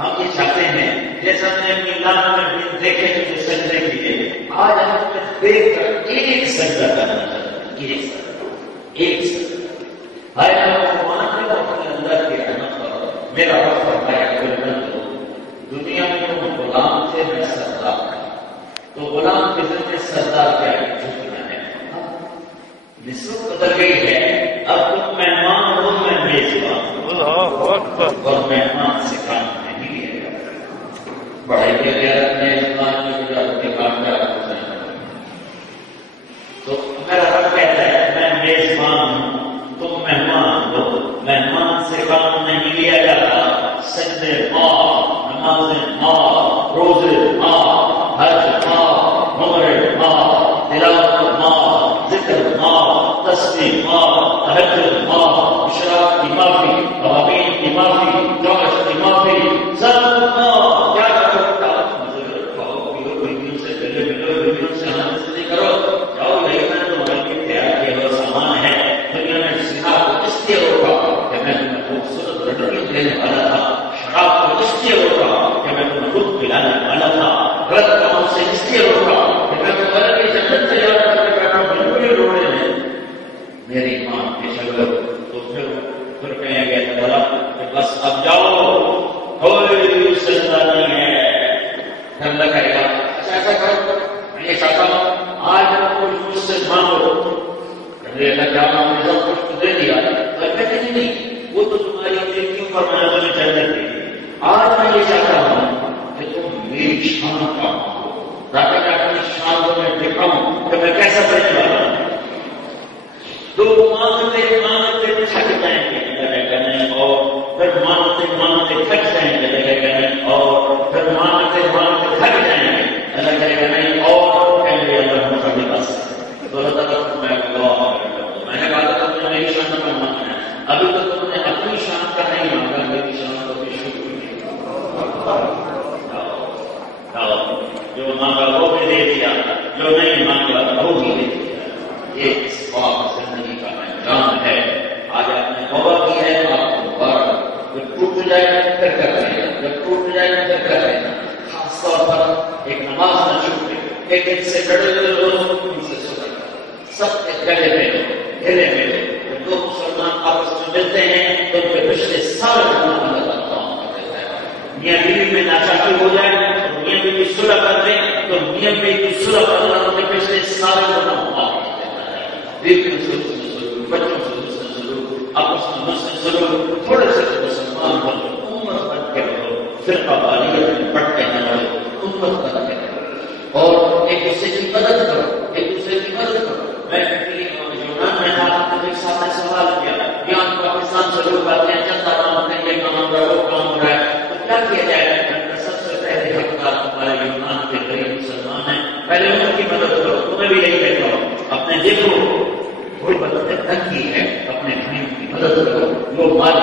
ہم یہ چاہتے ہیں جیسا ہم نے میلاد میں دیکھے جو سجدے کیے آج ہم انہیں دیکھ کر ایک سجدہ کرنا چاہتے ہیں ایک سجدہ ہائے ہم مان لو اپنے اندر کی رحمت کرو میرا رب فرمایا کہ دنیا میں تم غلام تھے میں سردار تو غلام کے ذریعے سردار کیا جھکنا ہے نسبت بدل گئی ہے اب تم مہمان ہو میں میزبان اور مہمان سے کام نہیں لیا پڑھائی کے غیرت میں کے کام کیا تو میرا رب کہتا ہے میں میزبان ہوں تم مہمان ہو مہمان سے کام نہیں لیا جاتا سجدے ماں نمازیں ماں روزے ماں حج ماں عمرے ماں تلاوت ماں ذکر ماں تسبیح ماں تہجد ماں اشراق کی معافی قوانین کی معافی جوش کی معافی سب ماں کیا کرتا سے پہلے ملو سے ہم سے کرو جاؤ نہیں میں تمہارے تیار کیا ہوا سامان ہے دنیا میں سکھا کو اس لیے ہوگا کہ میں تمہیں خوبصورت لڑکی دینے والا تھا شراب کو اس لیے ہوگا کہ میں تمہیں دودھ پلانے والا تھا غلط کاموں سے اس لیے ہوگا کہ میں تمہارے لیے جنت سے یاد کر کے بیٹھا بالکل ہی روڑے میں میری ماں کے چلو تو پھر کہیں گے بولا کہ بس اب جاؤ کوئی سجدہ نہیں ہے پھر اللہ کہے گا ایسا کرو میں یہ چاہتا ہوں آج ہم کوئی مجھ سے مانگو اللہ کیا میں سب کچھ دے دیا نہیں وہ تو تمہاری نیکیوں پر میں نے جنت دی آج میں یہ چاہتا ہوں کہ تم میری شان کا مانگو تاکہ میں اپنی شان کو میں دکھاؤں کہ میں کیسا بننے والا ہوں تو مانگتے مانگتے تھک جائیں گے نہیں اور پھر مانگتے مانگتے تھک جائیں گے نہیں اور پھر مانگتے مانگتے تھک جائیں گے اللہ کرے گا نہیں اور کہیں گے اللہ ہم سبھی بس تو اللہ تعالیٰ میں نے کہا تھا تم نے میری شان کا مانگنا ہے ابھی تو تم نے اپنی شان کا نہیں مانگا میری شان کو بھی شروع جو مانگا وہ بھی دے دیا جو نہیں مانگا وہ بھی دے دیا یہ اس بات زندگی کا میں جان پھر کر لینا، جب ٹوٹ جائے پھر کر لینا. خاص طور پر ایک نماز نہ چھوٹے، ایک ان سے بڑے لوگ ان سے سنا سب کے گلے میں گلے میں جب دو مسلمان آپس میں ملتے ہیں تو ان کے پچھلے سارے گناہ اللہ تعالیٰ کر دیتا ہے. میاں بیوی میں ناچاکی ہو جائے تو میاں بیوی صلح کر دیں تو میاں بیوی صلح کر اللہ ان کے پچھلے سارے گناہ معاف کر دیتا ہے. بیویوں سے اس نے ضرور، بچوں سے اس نے ضرور، آپس میں مسلم ضرور، تھوڑے سے مسلمان بنو، امت بن کے رہو، فرقہ واریت میں بٹ کے نہ رہو، امت بن کے رہو اور ایک دوسرے کی مدد کرو، ایک دوسرے کی مدد کرو. میں یونان میں تھا تو ایک ساتھ نے سوال کیا، یہاں پاکستان سے لوگ آتے ہیں چندہ کام کریں، یہ کام ہو رہا ہے وہ کام ہو رہا ہے، تو کیا کیا جائے گا؟ سب سے پہلے حقدار ہمارے یونان کے غریب مسلمان ہیں، پہلے ان کی مدد کرو. تمہیں بھی یہی کہتا ہوں، اپنے دیکھو غربت نے تنگی ہے، اپنے بھائیوں کی مدد کرو. لوگ مال